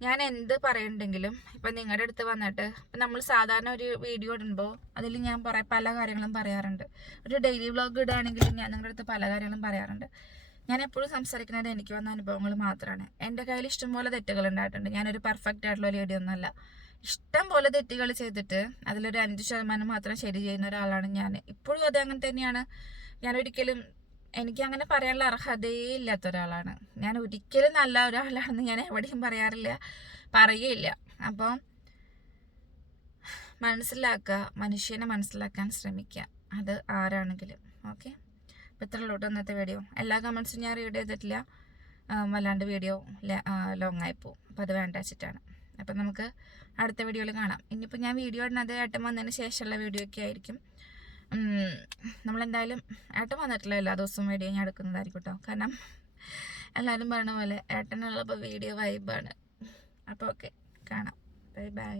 ഞാൻ എന്ത് പറയുന്നുണ്ടെങ്കിലും ഇപ്പം നിങ്ങളുടെ അടുത്ത് വന്നിട്ട് ഇപ്പം നമ്മൾ സാധാരണ ഒരു വീഡിയോ ഇടുമ്പോൾ അതിൽ ഞാൻ പറ പല കാര്യങ്ങളും പറയാറുണ്ട്. ഒരു ഡെയിലി വ്ളോഗ് ഇടുകയാണെങ്കിലും ഞാൻ നിങ്ങളുടെ അടുത്ത് പല കാര്യങ്ങളും പറയാറുണ്ട്. ഞാൻ എപ്പോഴും സംസാരിക്കുന്നത് എനിക്ക് വന്ന അനുഭവങ്ങൾ മാത്രമാണ് എന്റെ കയ്യിൽ ഇഷ്ടംപോലെ തെറ്റുകൾ ഉണ്ടായിട്ടുണ്ട്. ഞാനൊരു പെർഫെക്റ്റ് ആയിട്ടുള്ള ലേഡി ഒന്നുമല്ല ഇഷ്ടം പോലെ തെറ്റുകൾ ചെയ്തിട്ട് അതിലൊരു അഞ്ച് ശതമാനം മാത്രം ശരി ചെയ്യുന്ന ഒരാളാണ് ഞാൻ. ഇപ്പോഴും അത് അങ്ങനെ തന്നെയാണ്. ഞാൻ ഒരിക്കലും എനിക്ക് അങ്ങനെ പറയാനുള്ള അർഹതയേ ഇല്ലാത്ത ഒരാളാണ്. ഞാൻ ഒരിക്കലും നല്ല ഒരാളാണെന്ന് ഞാൻ എവിടെയും പറയാറില്ല പറയുകയില്ല. അപ്പോൾ മനസ്സിലാക്കുക മനുഷ്യനെ മനസ്സിലാക്കാൻ ശ്രമിക്കുക. അത് ആരാണെങ്കിലും. ഓക്കെ? അപ്പോൾ ഇത്രയുള്ളൂ ഇന്നത്തെ വീഡിയോ എല്ലാ കമൻസും ഞാൻ റീഡ് ചെയ്തിട്ടില്ല. വല്ലാണ്ട് വീഡിയോ ലോങ് ആയിപ്പോവും അപ്പോൾ അത് വേണ്ട വെച്ചിട്ടാണ്. അപ്പം നമുക്ക് അടുത്ത വീഡിയോയിൽ കാണാം. ഇനിയിപ്പോൾ ഞാൻ വീഡിയോ ഇടുന്നത് ഏട്ടൻ വന്നതിന് ശേഷമുള്ള വീഡിയോ ഒക്കെ ആയിരിക്കും. നമ്മളെന്തായാലും ഏട്ടൻ വന്നിട്ടില്ല എല്ലാ ദിവസവും വീഡിയോ ഞാൻ എടുക്കുന്നതായിരിക്കും കേട്ടോ കാരണം എല്ലാവരും പറഞ്ഞ പോലെ ഏട്ടനുള്ളപ്പോൾ വീഡിയോ വൈബാണ് അപ്പോൾ ഓക്കെ കാണാം. Bye bye